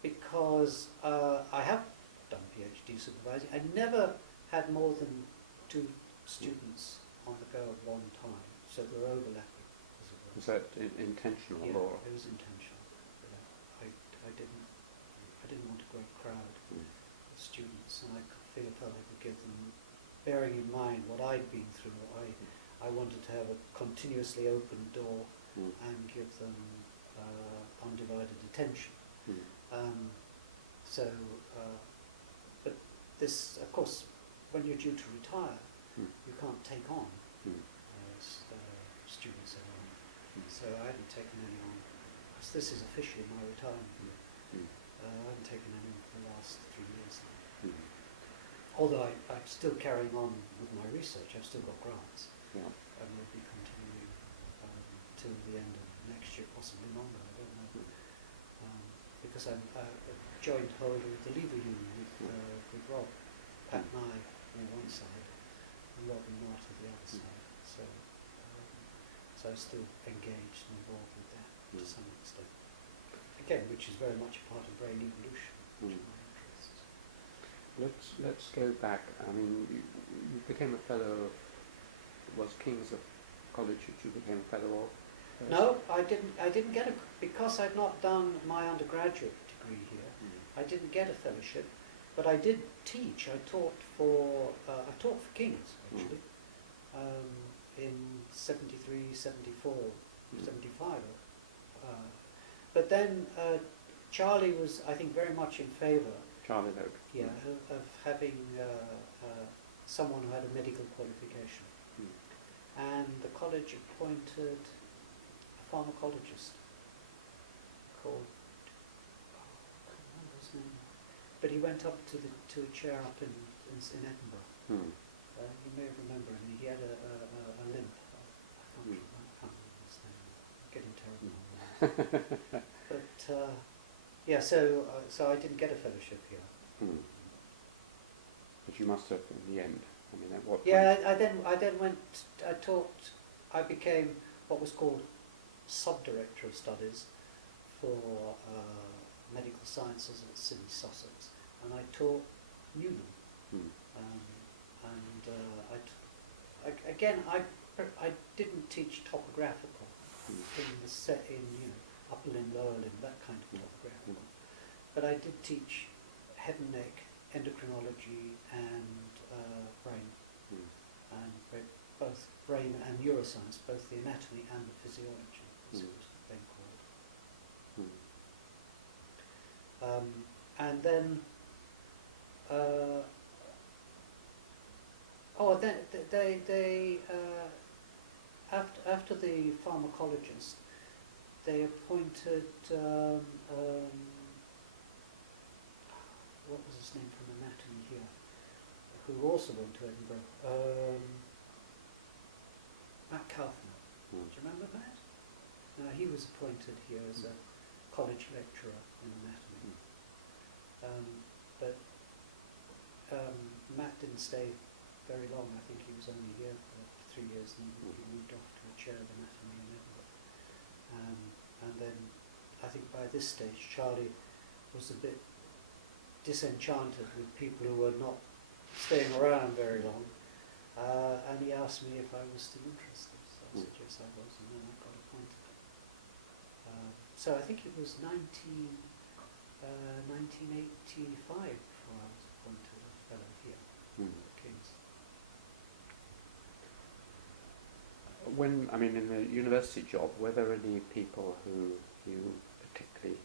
because I have done PhD supervising. I never had more than 2 students on the go at one time, so they're overlapping, as it were. Was that intentional, Yeah, or? it was intentional. I didn't want a great crowd of students, and I felt I could give them, bearing in mind what I'd been through, I wanted to have a continuously open door and give them undivided attention. But this, of course, when you're due to retire, you can't take on students anymore. So I hadn't taken any on, because this is officially my retirement. I haven't taken any on for the last 3 years now. Although I'm still carrying on with my research, I've still got grants, and will be continuing till the end of next year, possibly longer, I don't know. Because I'm a joint holder of the Lever Union with Rob, Pat Nye on one side, and Rob and Marta the other side. So So I'm still engaged and involved with that to some extent. Again, which is very much a part of brain evolution, which is my interest. Let's go back. I mean, you became a fellow of, was King's College that you became a fellow of? First? No, I didn't get because I'd not done my undergraduate degree here. I didn't get a fellowship, but I did teach. I taught for King's actually in 73, 74, 75. But then Charlie was, I think, very much in favour. Charlie Loeb. Yeah, of having someone who had a medical qualification. And the college appointed a pharmacologist called, I can't remember his name, but he went up to a chair up in Edinburgh. You may remember him. He had a limp. I can't remember his name. I'm getting terrible on that. But yeah, so I didn't get a fellowship here. But you must have in the end. I mean, at what Yeah, point? I then went. I became what was called sub-director of studies for medical sciences at Sydney, Sussex, and I taught Newman. I didn't teach topographical in upper limb, lower limb, that kind of topographical, but I did teach head and neck, endocrinology, and brain, and both brain and neuroscience, both the anatomy and the physiology, as it was then called. And then, after the pharmacologist, they appointed what was his name from anatomy here, who also went to Edinburgh. Macfarlane. Do you remember Matt? He was appointed here as a college lecturer in anatomy. But Matt didn't stay very long. I think he was only here for 3 years, and he moved off to a chair of anatomy in Edinburgh. And then I think by this stage Charlie was a bit disenchanted with people who were not staying around very long, and he asked me if I was still interested. So I said yes, I was, and then I got appointed. So I think it was 1985 before I was appointed a fellow here at King's. When, I mean, in the university job, were there any people who you particularly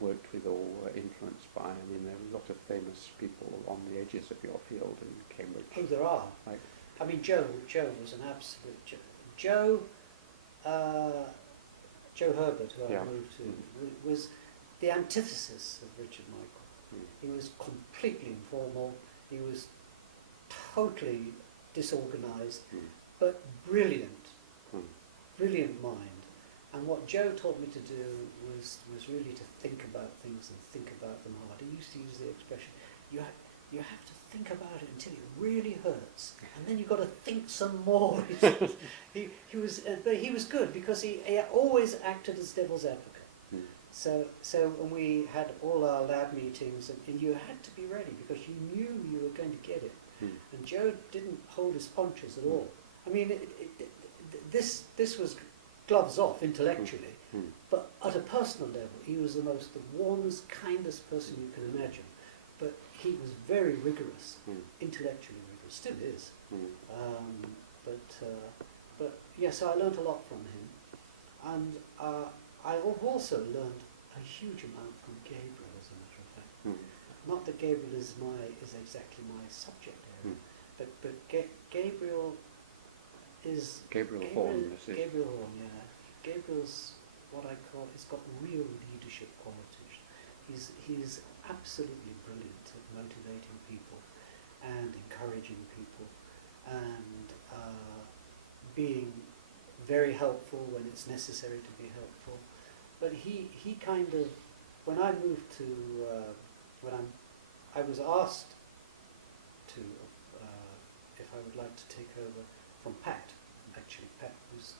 worked with or were influenced by? I mean, there are a lot of famous people on the edges of your field in Cambridge. Oh, there are. Like, I mean, Joe was an absolute... Joe Herbert, who I moved to, was the antithesis of Richard Michael. He was completely informal. He was totally disorganised, but brilliant. Brilliant mind. And what Joe taught me to do was really to think about things and think about them hard. He used to use the expression, you have to think about it until it really hurts, and then you've got to think some more. he was good because he always acted as devil's advocate. So when we had all our lab meetings, and you had to be ready because you knew you were going to get it. And Joe didn't hold his punches at all. I mean, this was gloves off intellectually, but at a personal level, he was the warmest, kindest person you can imagine. But he was very rigorous, intellectually rigorous, still is. But yes, I learned a lot from him, and I've also learned a huge amount from Gabriel, as a matter of fact. Not that Gabriel is exactly my subject area, but Gabriel is Gabriel Horn. Gabriel Horn, yeah. Gabriel's what I call, he's got real leadership qualities. He's absolutely brilliant at motivating people and encouraging people and being very helpful when it's necessary to be helpful. But he kind of, when I moved to, I was asked to, if I would like to take over from Pat. Actually, Pat was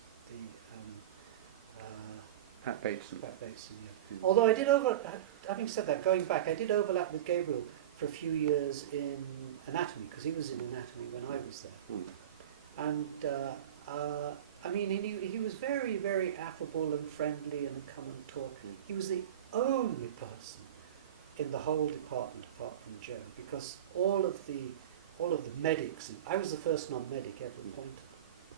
Pat Bateson. Pat Bateson, yeah. Mm. Although having said that, going back, I did overlap with Gabriel for a few years in anatomy, because he was in anatomy when I was there. Mm. And I mean, he was very, very affable and friendly and come and talk. Mm. He was the only person in the whole department, apart from Joe, because all of the medics, and I was the first non-medic ever appointed.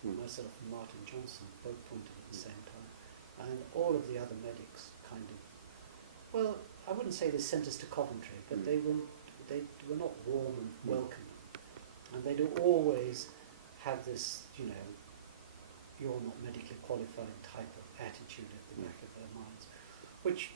Mm. Myself and Martin Johnson both appointed at the same time, and all of the other medics kind of, well, I wouldn't say they sent us to Coventry, but they were not warm and welcoming, and they'd always have this, you know, you're not medically qualified type of attitude at the back of their minds, which,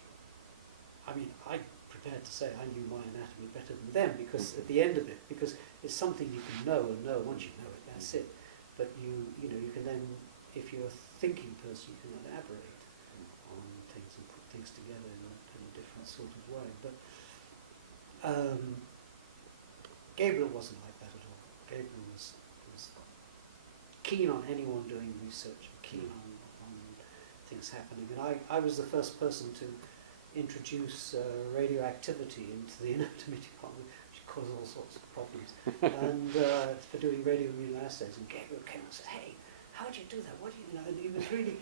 I mean, I'm prepared to say I knew my anatomy better than them, because at the end of it, because it's something you can know, once you know it, that's it. But you know, you can then, if you're a thinking person, you can elaborate on things and put things together in a different sort of way. But Gabriel wasn't like that at all. Gabriel was keen on anyone doing research, keen on things happening. And I was the first person to introduce radioactivity into the anatomy department, which caused all sorts of problems. And for doing radioimmunoassays, and Gabriel came and said, "Hey, how would you do that? What do you know?" And he was really,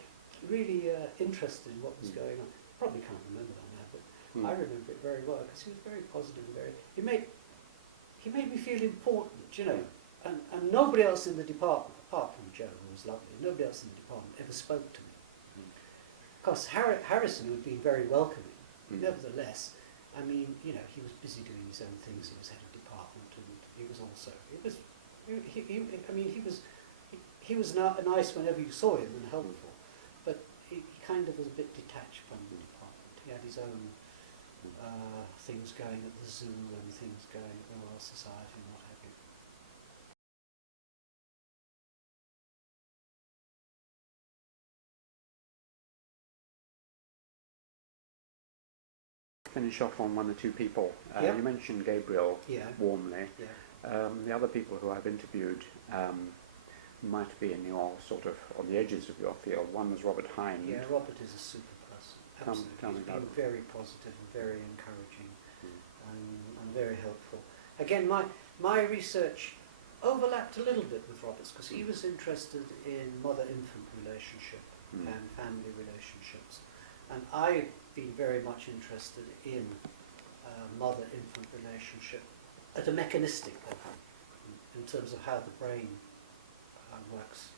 really interested in what was going on. Probably can't remember that now, but I remember it very well, because he was very positive and very. He made me feel important, you know. And nobody else in the department, apart from Joe, who was lovely, nobody else in the department ever spoke to me. Of course, Harrison had been very welcoming. Nevertheless, I mean, you know, he was busy doing his own things. He was head of department, and he was also. He was nice whenever you saw him and helpful, but he kind of was a bit detached from the department. He had his own things going at the zoo and things going at the Royal Society and what have you. Finish off on one or two people. Yeah. You mentioned Gabriel warmly. Yeah. The other people who I've interviewed might be in your sort of on the edges of your field. One was Robert Hind. Yeah, Robert is a super person. Absolutely. Tell me He's about been it. very positive and very encouraging and very helpful. Again, my research overlapped a little bit with Robert's, because he was interested in mother-infant relationship and family relationships. And I've been very much interested in mother-infant relationship at a mechanistic level, in terms of how the brain works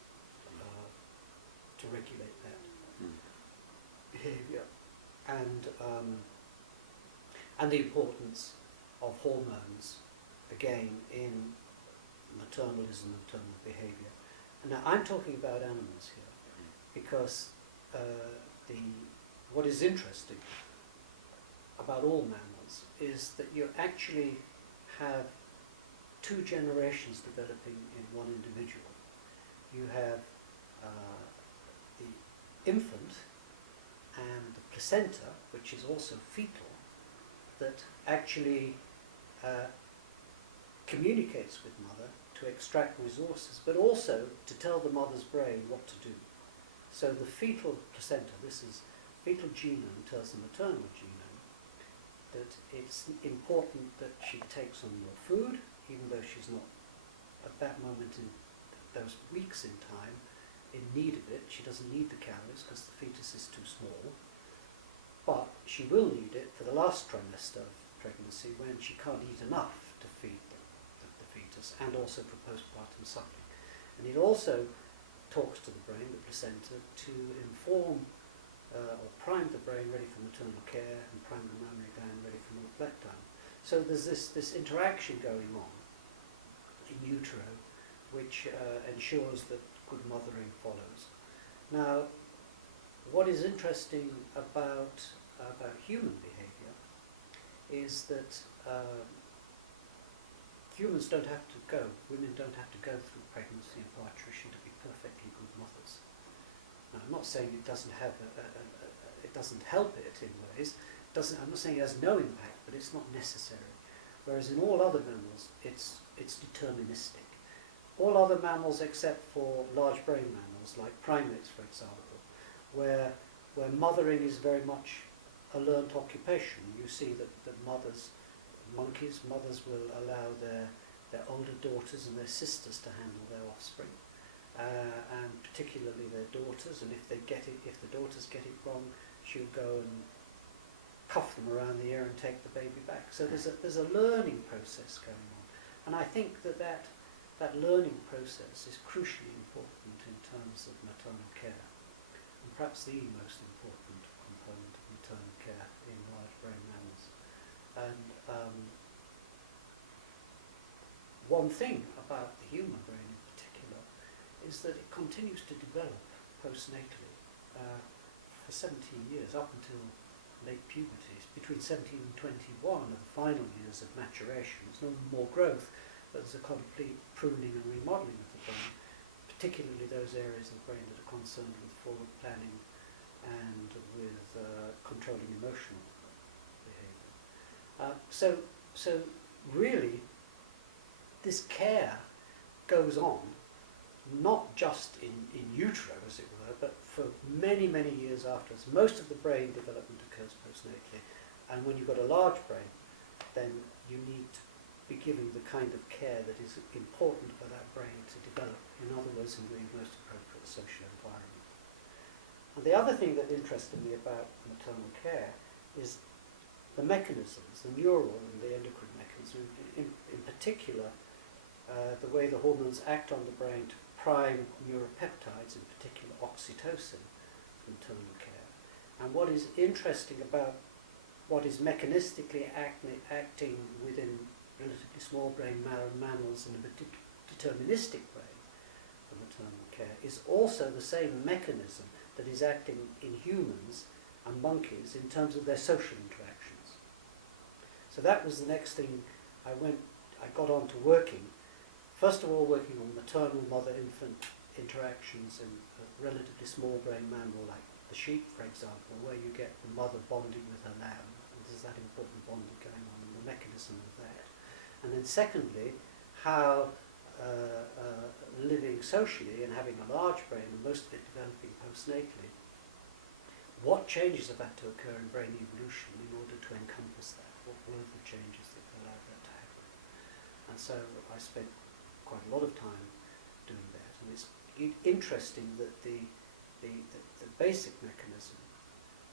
to regulate that behaviour, and the importance of hormones, again, in maternalism and maternal behaviour. And now I'm talking about animals here, because what is interesting about all mammals is that you actually have two generations developing in one individual. You have the infant and the placenta, which is also fetal, that actually communicates with mother to extract resources, but also to tell the mother's brain what to do. So the fetal placenta, this is fetal genome, tells the maternal genome that it's important that she takes on more food, even though she's not at that moment in those weeks in time in need of it. She doesn't need the calories because the fetus is too small, but she will need it for the last trimester of pregnancy, when she can't eat enough to feed the fetus, and also for postpartum suckling. And it also talks to the brain, the placenta, to inform or prime the brain ready for maternal care, and prime the mammary gland ready for milk letdown. So there's this interaction going on in utero, which ensures that good mothering follows. Now, what is interesting about human behaviour is that humans don't have to go, women don't have to go through pregnancy and parturition to be perfectly good mothers. Now, I'm not saying it doesn't have it doesn't help it in ways. I'm not saying it has no impact, but it's not necessary. Whereas in all other mammals, it's deterministic. all other mammals except for large brain mammals, like primates, for example, where mothering is very much a learnt occupation. You see that monkeys, mothers will allow their older daughters and their sisters to handle their offspring, and particularly their daughters. And if the daughters get it wrong, she'll go and cuff them around the ear and take the baby back. So there's a learning process going on, and I think that learning process is crucially important in terms of maternal care, and perhaps the most important component of maternal care in large brain mammals. And one thing about the human brain in particular is that it continues to develop postnatally for 17 years, up until late puberty. Between 17 and 21 are the final years of maturation. There's no more growth, but there's a complete pruning and remodelling of the brain, particularly those areas of the brain that are concerned with forward planning and with controlling emotional behaviour. So really, this care goes on, not just in utero, as it were, but for many, many years afterwards. Most of the brain development occurs postnatally, and when you've got a large brain, then you need to be giving the kind of care that is important for that brain to develop, in other words, in the most appropriate social environment. And the other thing that interested me about maternal care is the mechanisms, the neural and the endocrine mechanism, in particular, the way the hormones act on the brain to prime neuropeptides, in particular oxytocin, for maternal care. And what is interesting about what is mechanistically acting within relatively small brain mammals in a deterministic way for maternal care is also the same mechanism that is acting in humans and monkeys in terms of their social interactions. So that was the next thing I got on to working. First of all, working on maternal mother-infant interactions in a relatively small brain mammal like the sheep, for example, where you get the mother bonding with her lamb, and there's that important bonding going on, and the mechanism of that. And then secondly, how living socially and having a large brain, and most of it developing postnatally, what changes have had to occur in brain evolution in order to encompass that? What were the changes that allowed that to happen? And so I spent quite a lot of time doing that, and it's interesting that the basic mechanism,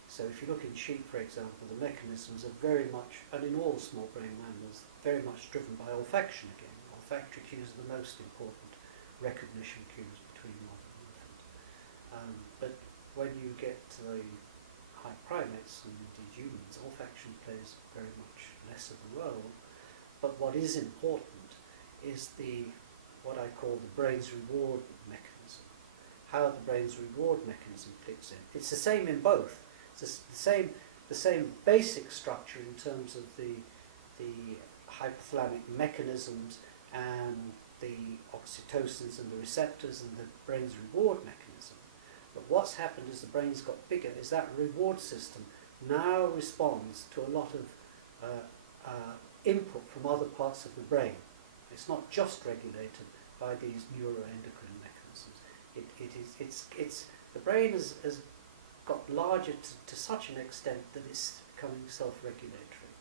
so if you look in sheep, for example, the mechanisms are very much, and in all small brain mammals, very much driven by olfaction again. Olfactory cues are the most important recognition cues between mother and infant. But when you get to the high primates and indeed humans, olfaction plays very much less of a role. But what is important is what I call the brain's reward mechanism, how the brain's reward mechanism fits in. It's the same in both. It's the same basic structure in terms of the hypothalamic mechanisms and the oxytocins and the receptors and the brain's reward mechanism. But what's happened as the brain's got bigger is that reward system now responds to a lot of input from other parts of the brain. It's not just regulated by these neuroendocrine mechanisms. The brain has got larger to such an extent that it's becoming self-regulatory,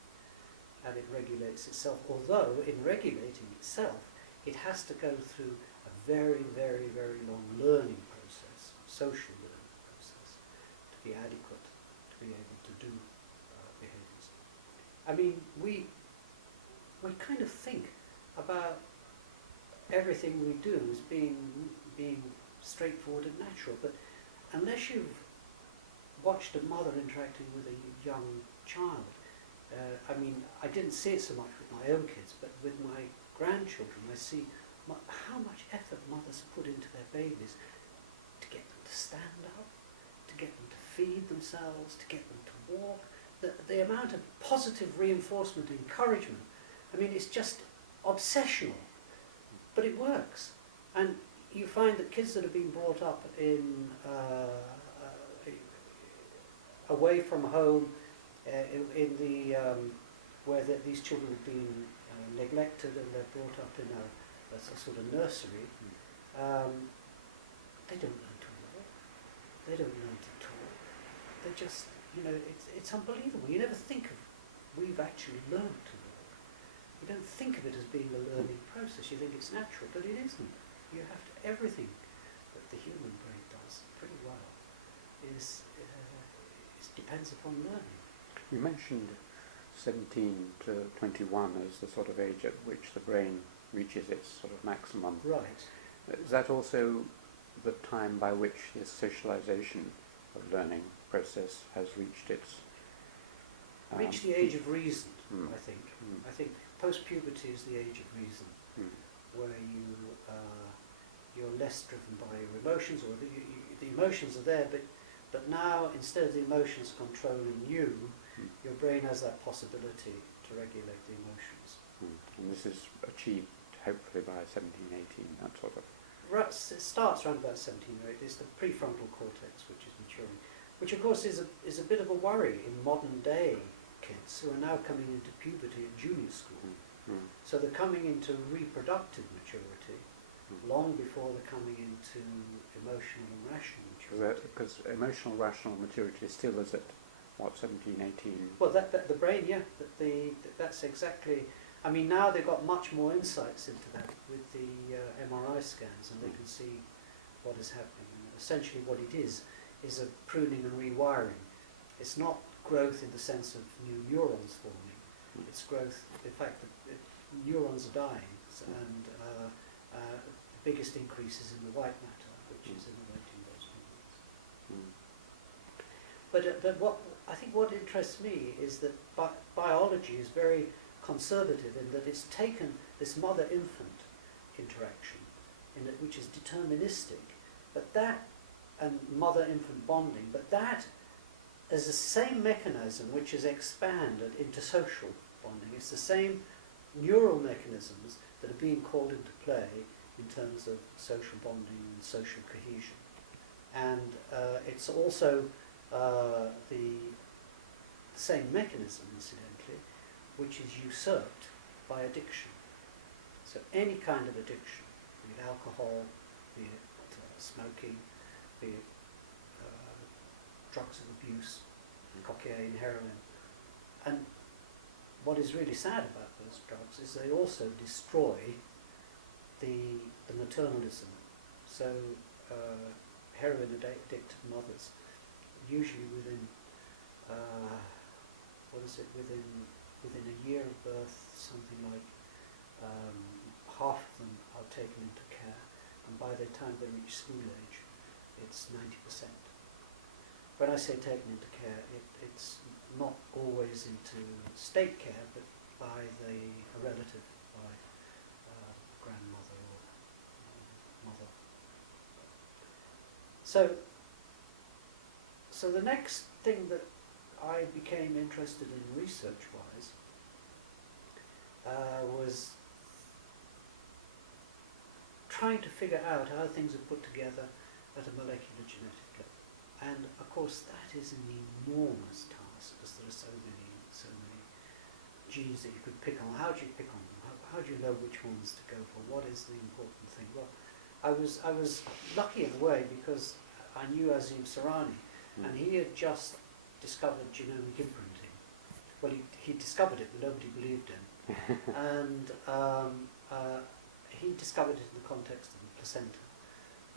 and it regulates itself, although in regulating itself it has to go through a very, very, very long learning process, social learning process, to be adequate to be able to do behaviours. I mean, we kind of think about everything we do as being straightforward and natural, but unless you've watched a mother interacting with a young child, I mean, I didn't see it so much with my own kids, but with my grandchildren, I see how much effort mothers put into their babies to get them to stand up, to get them to feed themselves, to get them to walk. The amount of positive reinforcement, encouragement, I mean, it's just obsessional, but it works. And you find that kids that have been brought up in away from home, where these children have been neglected, and they're brought up in that's a sort of nursery, they don't learn to walk, they don't learn to talk, they just, it's unbelievable. You never think of, we've actually learned to walk. You don't think of it as being a learning process, you think it's natural, but it isn't. You have to, everything that the human brain does pretty well depends upon learning. You mentioned 17 to 21 as the sort of age at which the brain reaches its sort of maximum. Right. Is that also the time by which this socialization of learning process has reached its... Reach the age of reason, Mm. I think. Mm. I think post-puberty is the age of reason, where you're less driven by your emotions, or the emotions are there, but now, instead of the emotions controlling you, your brain has that possibility to regulate the emotions. And this is achieved hopefully by 17, 18, that sort of... It starts around about 17 or 8. It's the prefrontal cortex which is maturing, which of course is a bit of a worry in modern day kids who are now coming into puberty at junior school. So they're coming into reproductive maturity long before they're coming into emotional and rational maturity. Because emotional rational maturity still is at, what, 17, 18? Well, the brain, yeah, that's exactly... I mean, now they've got much more insights into that with the MRI scans, and they can see what is happening. And essentially what it is a pruning and rewiring. It's not growth in the sense of new neurons forming. It's growth, in fact, neurons are dying, and the biggest increase is in the white matter, which is innervating those neurons. But I think what interests me is that biology is very conservative in that it's taken this mother-infant interaction, which is deterministic, but that, and mother-infant bonding, but that is the same mechanism which is expanded into social bonding. It's the same neural mechanisms that are being called into play in terms of social bonding and social cohesion. And it's also the same mechanism, incidentally, which is usurped by addiction. So any kind of addiction, be it alcohol, be it smoking, be it drugs of abuse, cocaine, heroin. And what is really sad about those drugs is they also destroy the maternalism. So heroin addicted mothers, usually within within a year of birth, something like half of them are taken into care, and by the time they reach school age, it's 90%. When I say taken into care, it's not always into state care, but by a relative, by grandmother or mother. So the next thing that I became interested in research-wise was trying to figure out how things are put together at a molecular genetic level. And of course that is an enormous task, because there are so many genes that you could pick on. How do you pick on them? How do you know which ones to go for? What is the important thing? Well, I was lucky in a way, because I knew Azim Sarani, and he had just discovered genomic imprinting. Well, he discovered it, but nobody believed him. And he discovered it in the context of the placenta.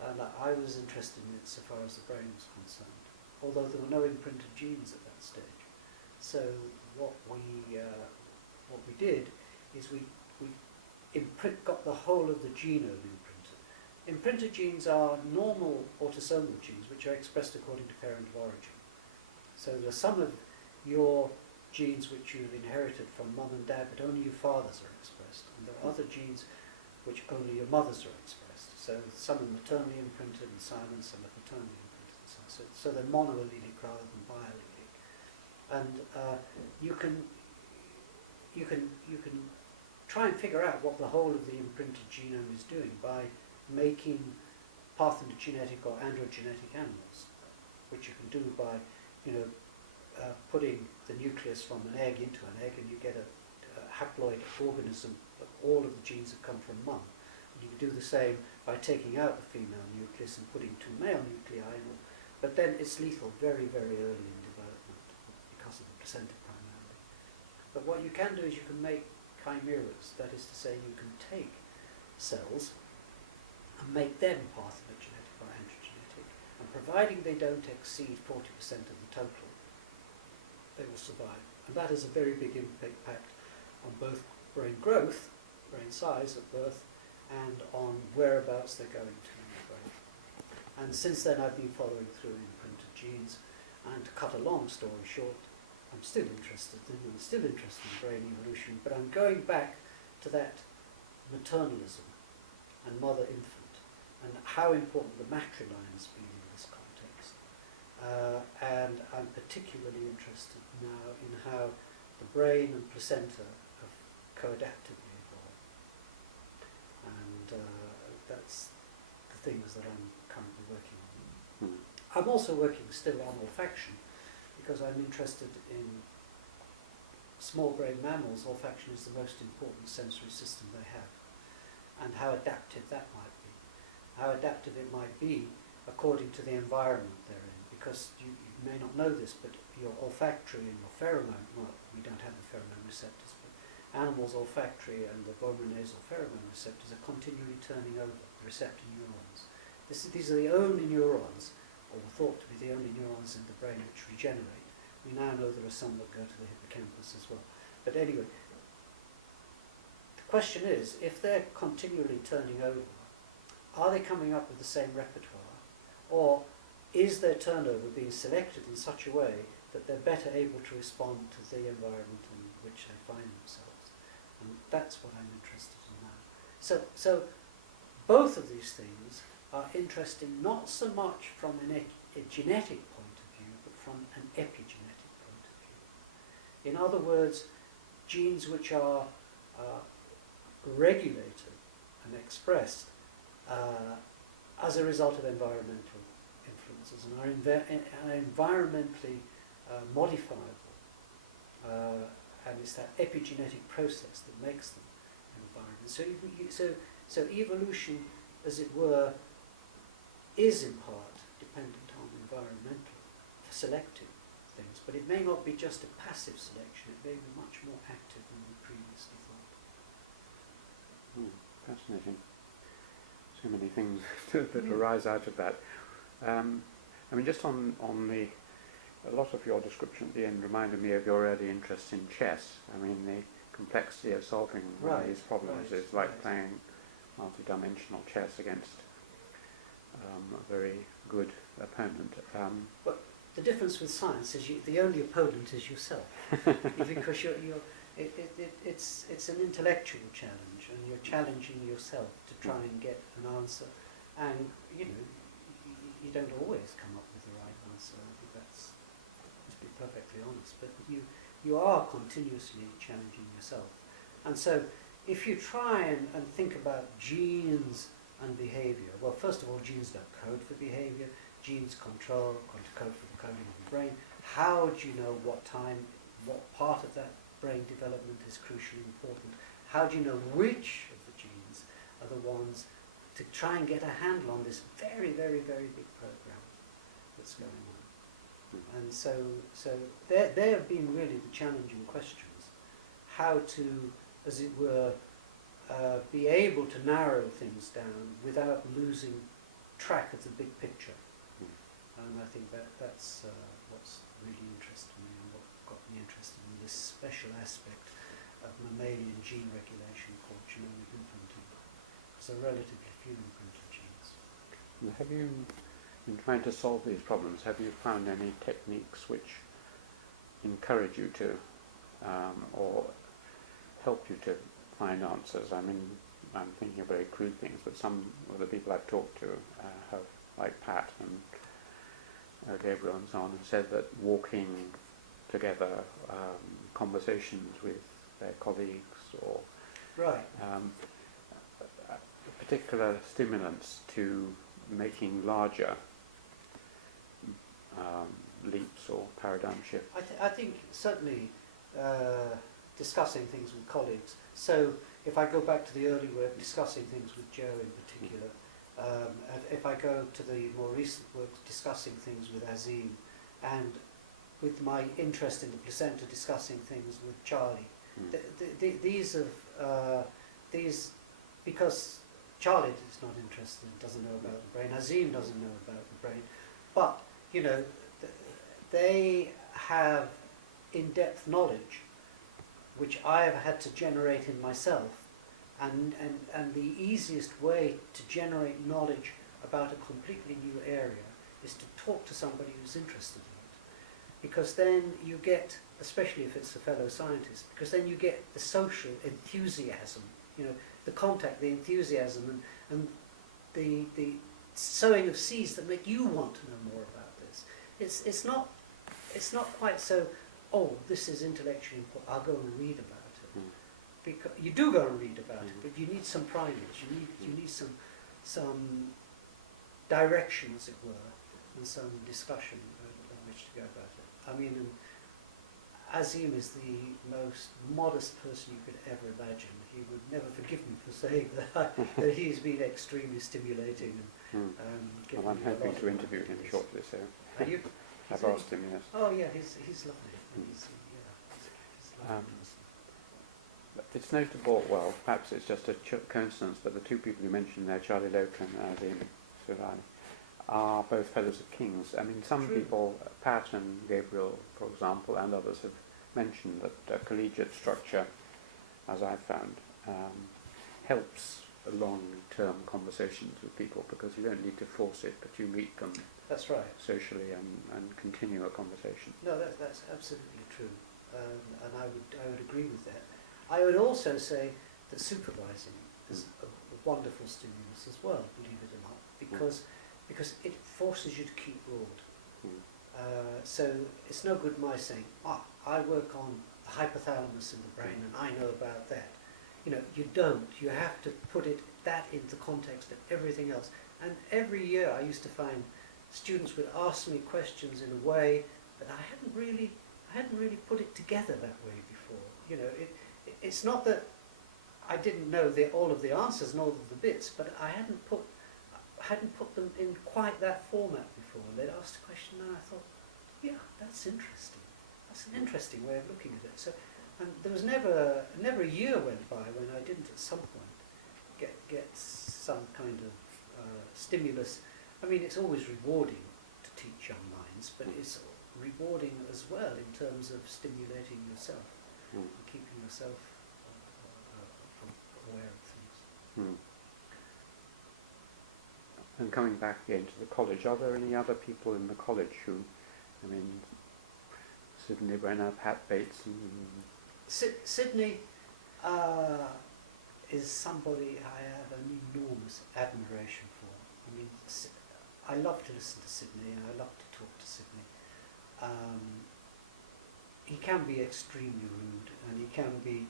And I was interested in it so far as the brain was concerned, although there were no imprinted genes at that stage. So what we did is we got the whole of the genome imprinted. Imprinted genes are normal autosomal genes which are expressed according to parent of origin. So there are some of your genes which you've inherited from mum and dad, but only your fathers are expressed, and there are other genes which only your mothers are expressed. So some are maternally imprinted and silent, some are paternally imprinted and silent. So they're monoallelic rather than biallelic. And you can try and figure out what the whole of the imprinted genome is doing by making parthenogenetic or androgenetic animals, which you can do by, putting the nucleus from an egg into an egg, and you get a haploid organism of all of the genes that come from mum. You can do the same by taking out the female nucleus and putting two male nuclei in, but then it's lethal very, very early in development because of the placenta primarily. But what you can do is you can make chimeras, that is to say you can take cells and make them parthenogenetic or androgenetic, and providing they don't exceed 40% of the total, they will survive. And that has a very big impact on both brain growth, brain size at birth, and on whereabouts they're going to in the brain. And since then I've been following through in printed genes, and to cut a long story short, I'm still interested in brain evolution, but I'm going back to that maternalism and mother-infant, and how important the matriline has been in this context. And I'm particularly interested now in how the brain and placenta have co-adaptively evolved. And that's the things that I'm currently working on. I'm also working still on olfaction, because I'm interested in small brain mammals. Olfaction is the most important sensory system they have, and how adaptive that might be. How adaptive it might be according to the environment they're in, because you may not know this, but your olfactory and your pheromone, well, we don't have the pheromone receptors, but animals' olfactory and the vomeronasal pheromone receptors are continually turning over, the receptor neurons. These are the only neurons, or were thought to be the only neurons in the brain which regenerate. We now know there are some that go to the hippocampus as well. But anyway, the question is, if they're continually turning over, are they coming up with the same repertoire, or is their turnover being selected in such a way that they're better able to respond to the environment in which they find themselves? And that's what I'm interested in now. So both of these things are interesting not so much from a genetic point of view, but from an epigenetic point of view. In other words, genes which are regulated and expressed as a result of environmental influences and are environmentally modifiable, and it's that epigenetic process that makes them environment. So evolution, as it were, is in part dependent on environmental selective things, but it may not be just a passive selection, it may be much more active than we previously thought. Fascinating. So many things that arise out of that. I mean, just on a lot of your description at the end reminded me of your early interest in chess. I mean, the complexity of solving these problems is like playing multi-dimensional chess against a very good opponent. But the difference with science is the only opponent is yourself, because it's an intellectual challenge, and you're challenging yourself to try and get an answer, and you don't always come up with the right answer. I think let's be perfectly honest, but you are continuously challenging yourself. And so if you try and think about genes and behavior, well, first of all, genes don't code for behavior. Genes code for the coding of the brain. How do you know what part of that brain development is crucially important? How do you know which of the genes are the ones to try and get a handle on this very, very, very big program that's going on? And so they have been really the challenging questions. How to, as it were, be able to narrow things down without losing track of the big picture. And I think that's what's really interested me, and what got me interested in this special aspect of mammalian gene regulation called genomic imprinting. So relatively few imprinted genes. Have you, in trying to solve these problems, have you found any techniques which encourage you to, or help you to find answers? I mean, I'm thinking of very crude things, but some of the people I've talked to have, like Pat and Gabriel and so on, and said that walking together, conversations with their colleagues, or particular stimulants to making larger leaps or paradigm shifts. I think certainly discussing things with colleagues. So if I go back to the early work, discussing things with Joe in particular, if I go to the more recent work, discussing things with Azim, and with my interest in the placenta, discussing things with Charlie. These, because Charlie is not interested, doesn't know about the brain, Azim doesn't know about the brain, but, you know, they have in-depth knowledge, which I have had to generate in myself, and the easiest way to generate knowledge about a completely new area is to talk to somebody who's interested in it. Because then you get, especially if it's a fellow scientist, because then you get the social enthusiasm, you know, the contact, the enthusiasm, and the sowing of seeds that make you want to know more about this. It's not quite so, oh, this is intellectually important, I'll go and read about it. Because you do go and read about it, but you need some primers, you need some direction, as it were, and some discussion about which to go about it. I mean, Azim is the most modest person you could ever imagine. He would never forgive me for saying that he's been extremely stimulating. And, well, I'm hoping to interview him shortly, so are you? I've asked him, yes. Oh yeah, he's lovely. He's lovely. It's notable, well, perhaps it's just a coincidence, but the two people you mentioned there, Charlie Loken and Azim Surai, are both Fellows of King's. I mean, some people, Pat and Gabriel, for example, and others have mentioned that collegiate structure, as I've found, helps long-term conversations with people, because you don't need to force it, but you meet them. That's right. Socially and continue a conversation. No, that's absolutely true, and I would agree with that. I would also say that supervising is a wonderful stimulus as well, believe it or not, because it forces you to keep broad. So it's no good my saying, I work on the hypothalamus in the brain and I know about that. You know, you don't. You have to put that into context of everything else. And every year I used to find students would ask me questions in a way that I hadn't really put it together that way before. You know, it's not that I didn't know all of the answers and all of the bits, but I hadn't put them in quite that format before. And they'd asked a question and I thought, yeah, that's interesting. That's an interesting way of looking at it. So, and there was never a year went by when I didn't at some point get some kind of stimulus. I mean, it's always rewarding to teach young minds, but it's rewarding as well in terms of stimulating yourself and keeping yourself aware of things. And coming back again to the college, are there any other people in the college who, I mean, Sydney Brenner, Pat Bates, and Sydney is somebody I have an enormous admiration for. I mean, I love to listen to Sydney and I love to talk to Sydney. He can be extremely rude and he can be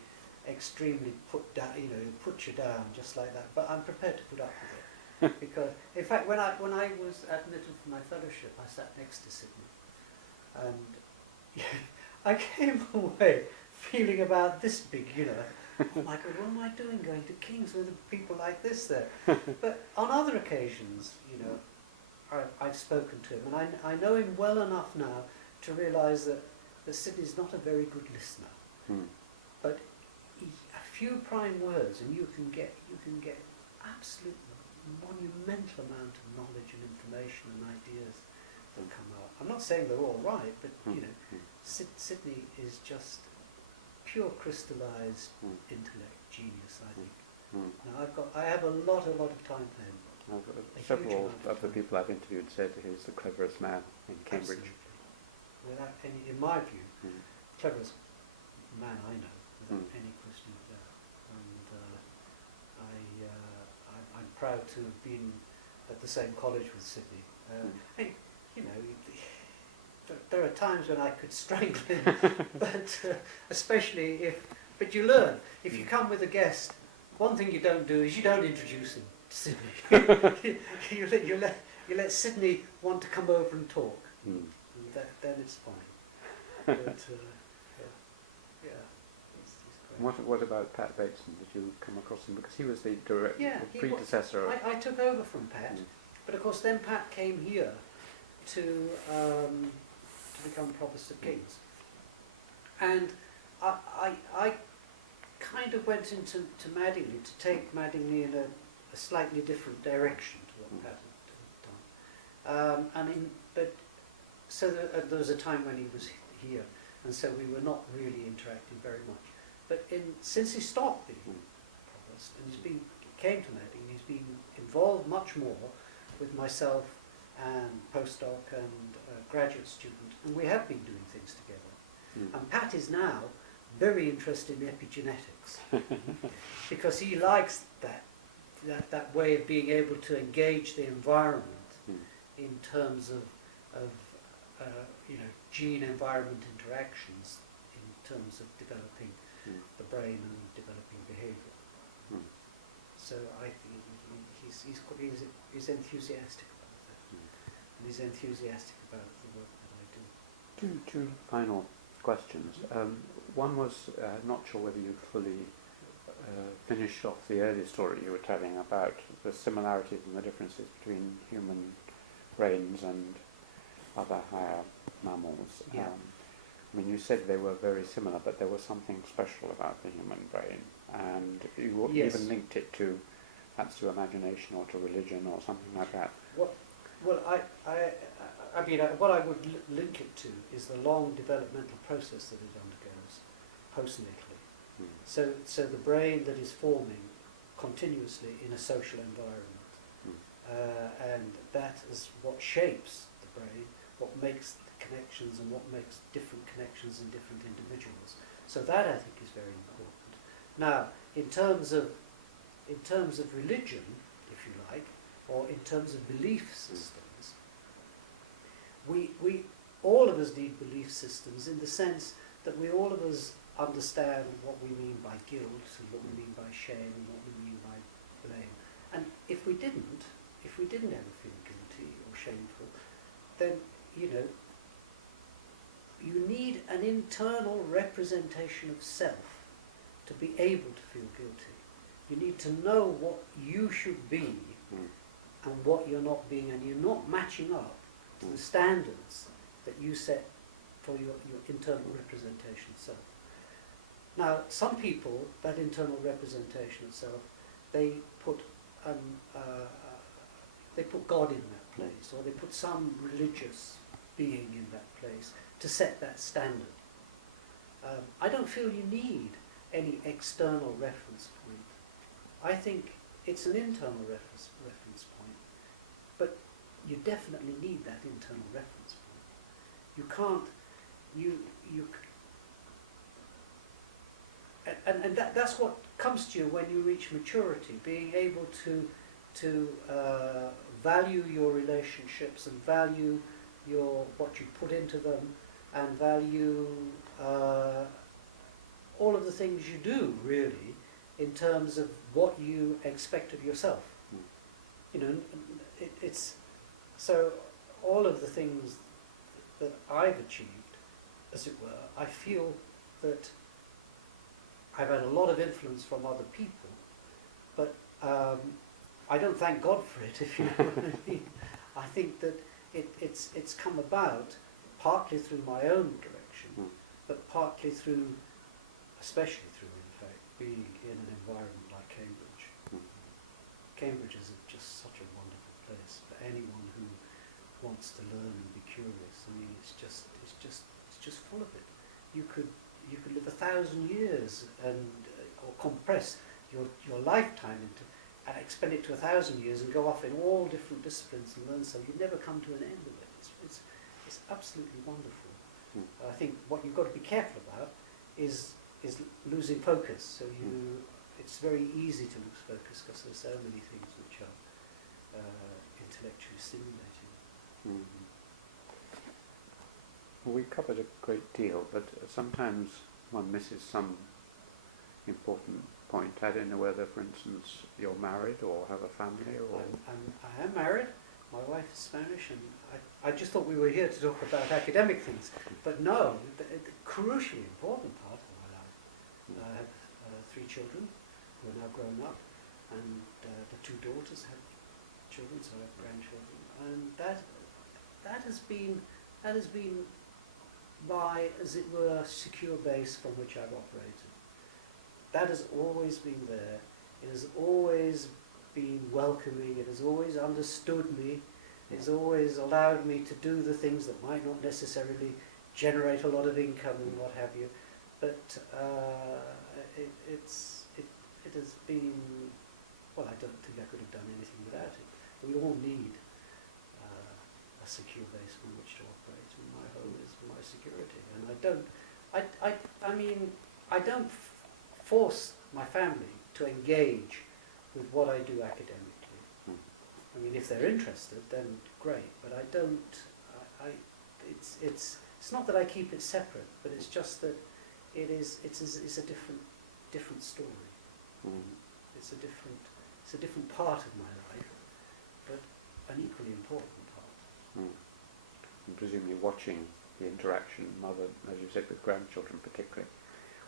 extremely put down, you know, put you down just like that, but I'm prepared to put up with it. Because, in fact, when I was admitted for my fellowship, I sat next to Sydney, and I came away feeling about this big, you know. Oh my God, what am I doing going to King's with people like this there? But on other occasions, you know, I've spoken to him, and I know him well enough now to realise that Sydney's not a very good listener. But a few prime words, and you can get absolute monumental amount of knowledge and information and ideas that come out. I'm not saying they're all right, but you know, Sydney is just pure crystallised intellect, genius, I think. Now I have a lot of time for him. Several of the people I've interviewed said he's the cleverest man in Cambridge. Absolutely. Without any, in my view, cleverest man I know, without any question of that. And I'm proud to have been at the same college with Sydney. And, you know, there are times when I could strangle him, but especially but you learn. If you come with a guest, one thing you don't do is you don't introduce him to Sydney. you let Sydney want to come over and talk, and then it's fine. But, yeah, he's great. What about Pat Bateson? Did you come across him? Because he was the direct predecessor of... I took over from Pat, but of course then Pat came here to become Provost of Kings. And I kind of went into Madingley to take Madingley in a slightly different direction to what Pat had done. So there was a time when he was here, and so we were not really interacting very much. But since he stopped being Provost and came to Madingley, he's been involved much more with myself and postdoc and graduate student, and we have been doing things together. And Pat is now very interested in epigenetics because he likes that way of being able to engage the environment in terms of gene-environment interactions, in terms of developing the brain and developing behaviour. So I think he's enthusiastic about that, and he's enthusiastic about the work that I do. Two final questions. One was, not sure whether you'd fully finished off the earlier story you were telling about the similarities and the differences between human brains and other higher mammals. Yeah. I mean, you said they were very similar, but there was something special about the human brain, and you even linked it to perhaps to imagination or to religion or something like that. Well, I mean, what I would link it to is the long developmental process that it undergoes postnatally. So the brain that is forming continuously in a social environment, and that is what shapes the brain, what makes the connections and what makes different connections in different individuals. So that I think is very important. Now, in terms of religion, if you like, or in terms of belief systems, we all of us need belief systems in the sense that we all of us understand what we mean by guilt and what we mean by shame and what we mean by blame. And if we didn't ever feel guilty or shameful, then, you need an internal representation of self to be able to feel guilty. You need to know what you should be and what you're not being, and you're not matching up to the standards that you set for your internal representation of self. Now, some people, that internal representation of self, they put God in that place, or they put some religious being in that place to set that standard. I don't feel you need any external reference point. I think it's an internal reference point, but you definitely need that internal reference point. You can't, and that's what comes to you when you reach maturity, being able to value your relationships and value what you put into them, and value all of the things you do, really, in terms of what you expect of yourself. It's so all of the things that I've achieved, as it were, I feel that I've had a lot of influence from other people, but I don't thank God for it, if you know what I mean. I think that it's come about partly through my own direction, but partly especially through, in fact, being in an environment like Cambridge. Cambridge is just such a wonderful place for anyone who wants to learn and be curious. I mean, it's just full of it. You could live 1,000 years or compress your lifetime into. Expend it to 1,000 years and go off in all different disciplines and learn so you'd never come to an end of it. It's absolutely wonderful. I think what you've got to be careful about is losing focus. So it's very easy to lose focus because there's so many things which are intellectually stimulating. Well, we covered a great deal, but sometimes one misses some important point. I don't know whether, for instance, you're married or have a family, or... I am married. My wife is Spanish, and I just thought we were here to talk about academic things. But no, the crucially important part of my life, I have 3 children who are now grown up, and the 2 daughters have children, so I have grandchildren, and that has been my, as it were, secure base from which I've operated. That has always been there. It has always been welcoming. It has always understood me. It has always allowed me to do the things that might not necessarily generate a lot of income and what have you. But it has been, well, I don't think I could have done anything without it. We all need a secure base from which to operate, and my home is my security. And I don't force my family to engage with what I do academically. I mean, if they're interested, then great. But I don't. It's not that I keep it separate, but it's just that it's a different story. It's a different part of my life, but an equally important part. I'm presumably watching the interaction, mother, as you said, with grandchildren particularly.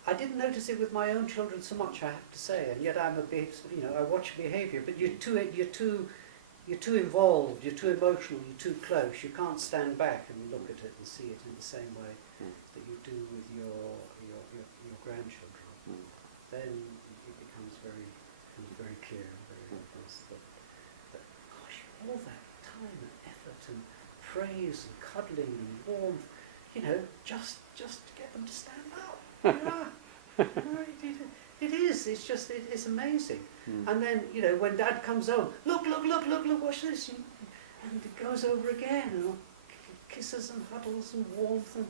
I didn't notice it with my own children so much, I have to say, and yet I watch behaviour. But you're too involved, you're too emotional, you're too close. You can't stand back and look at it and see it in the same way that you do with your grandchildren. Then it becomes very clear and very obvious that gosh, all that time and effort and praise and cuddling and warmth, just to get them to stand up. It is. It's just. It's amazing. And then when Dad comes home, look, watch this, and it goes over again, and kisses and huddles and warmth, and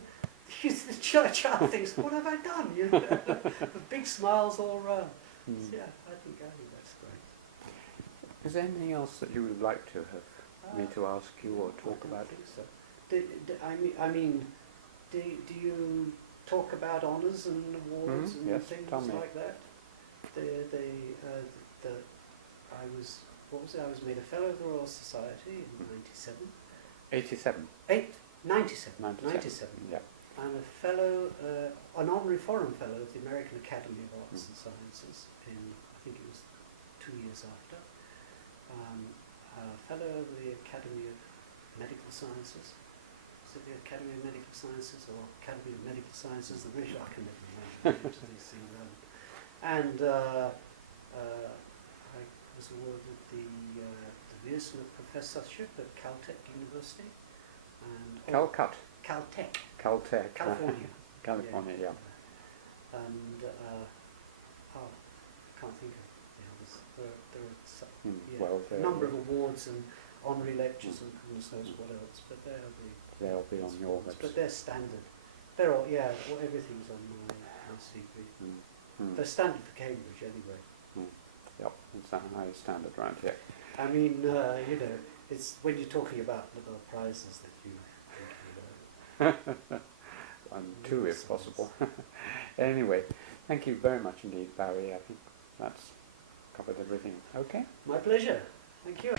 the child thinks, what have I done? With big smiles all round. So, yeah, I think that's great. Is there anything else that you would like to have me to ask you or talk about? I think so. I mean, do you talk about honours and awards and yes, things tell me. like that? I was made a Fellow of the Royal Society in 97. 87. 97. Yeah. I'm a fellow, an honorary foreign fellow of the American Academy of Arts and Sciences in, I think it was 2 years after. A fellow of the Academy of Medical Sciences. Is it the Academy of Medical Sciences or Academy of Medical Sciences? The British, I can never remember these things. And I was awarded the Wiersma Professorship at Caltech University. And Caltech. Caltech. Caltech. California. California, yeah. And I can't think of the others. There are a number of awards and honorary lectures and goodness knows what else, but they'll be on your website. But they're standard. They're all, everything's on my CV. They're standard for Cambridge anyway. Yep, it's a high standard around here. I mean, it's when you're talking about little prizes that you think And 2 if possible. Anyway, thank you very much indeed, Barry. I think that's covered everything. Okay? My pleasure. Thank you.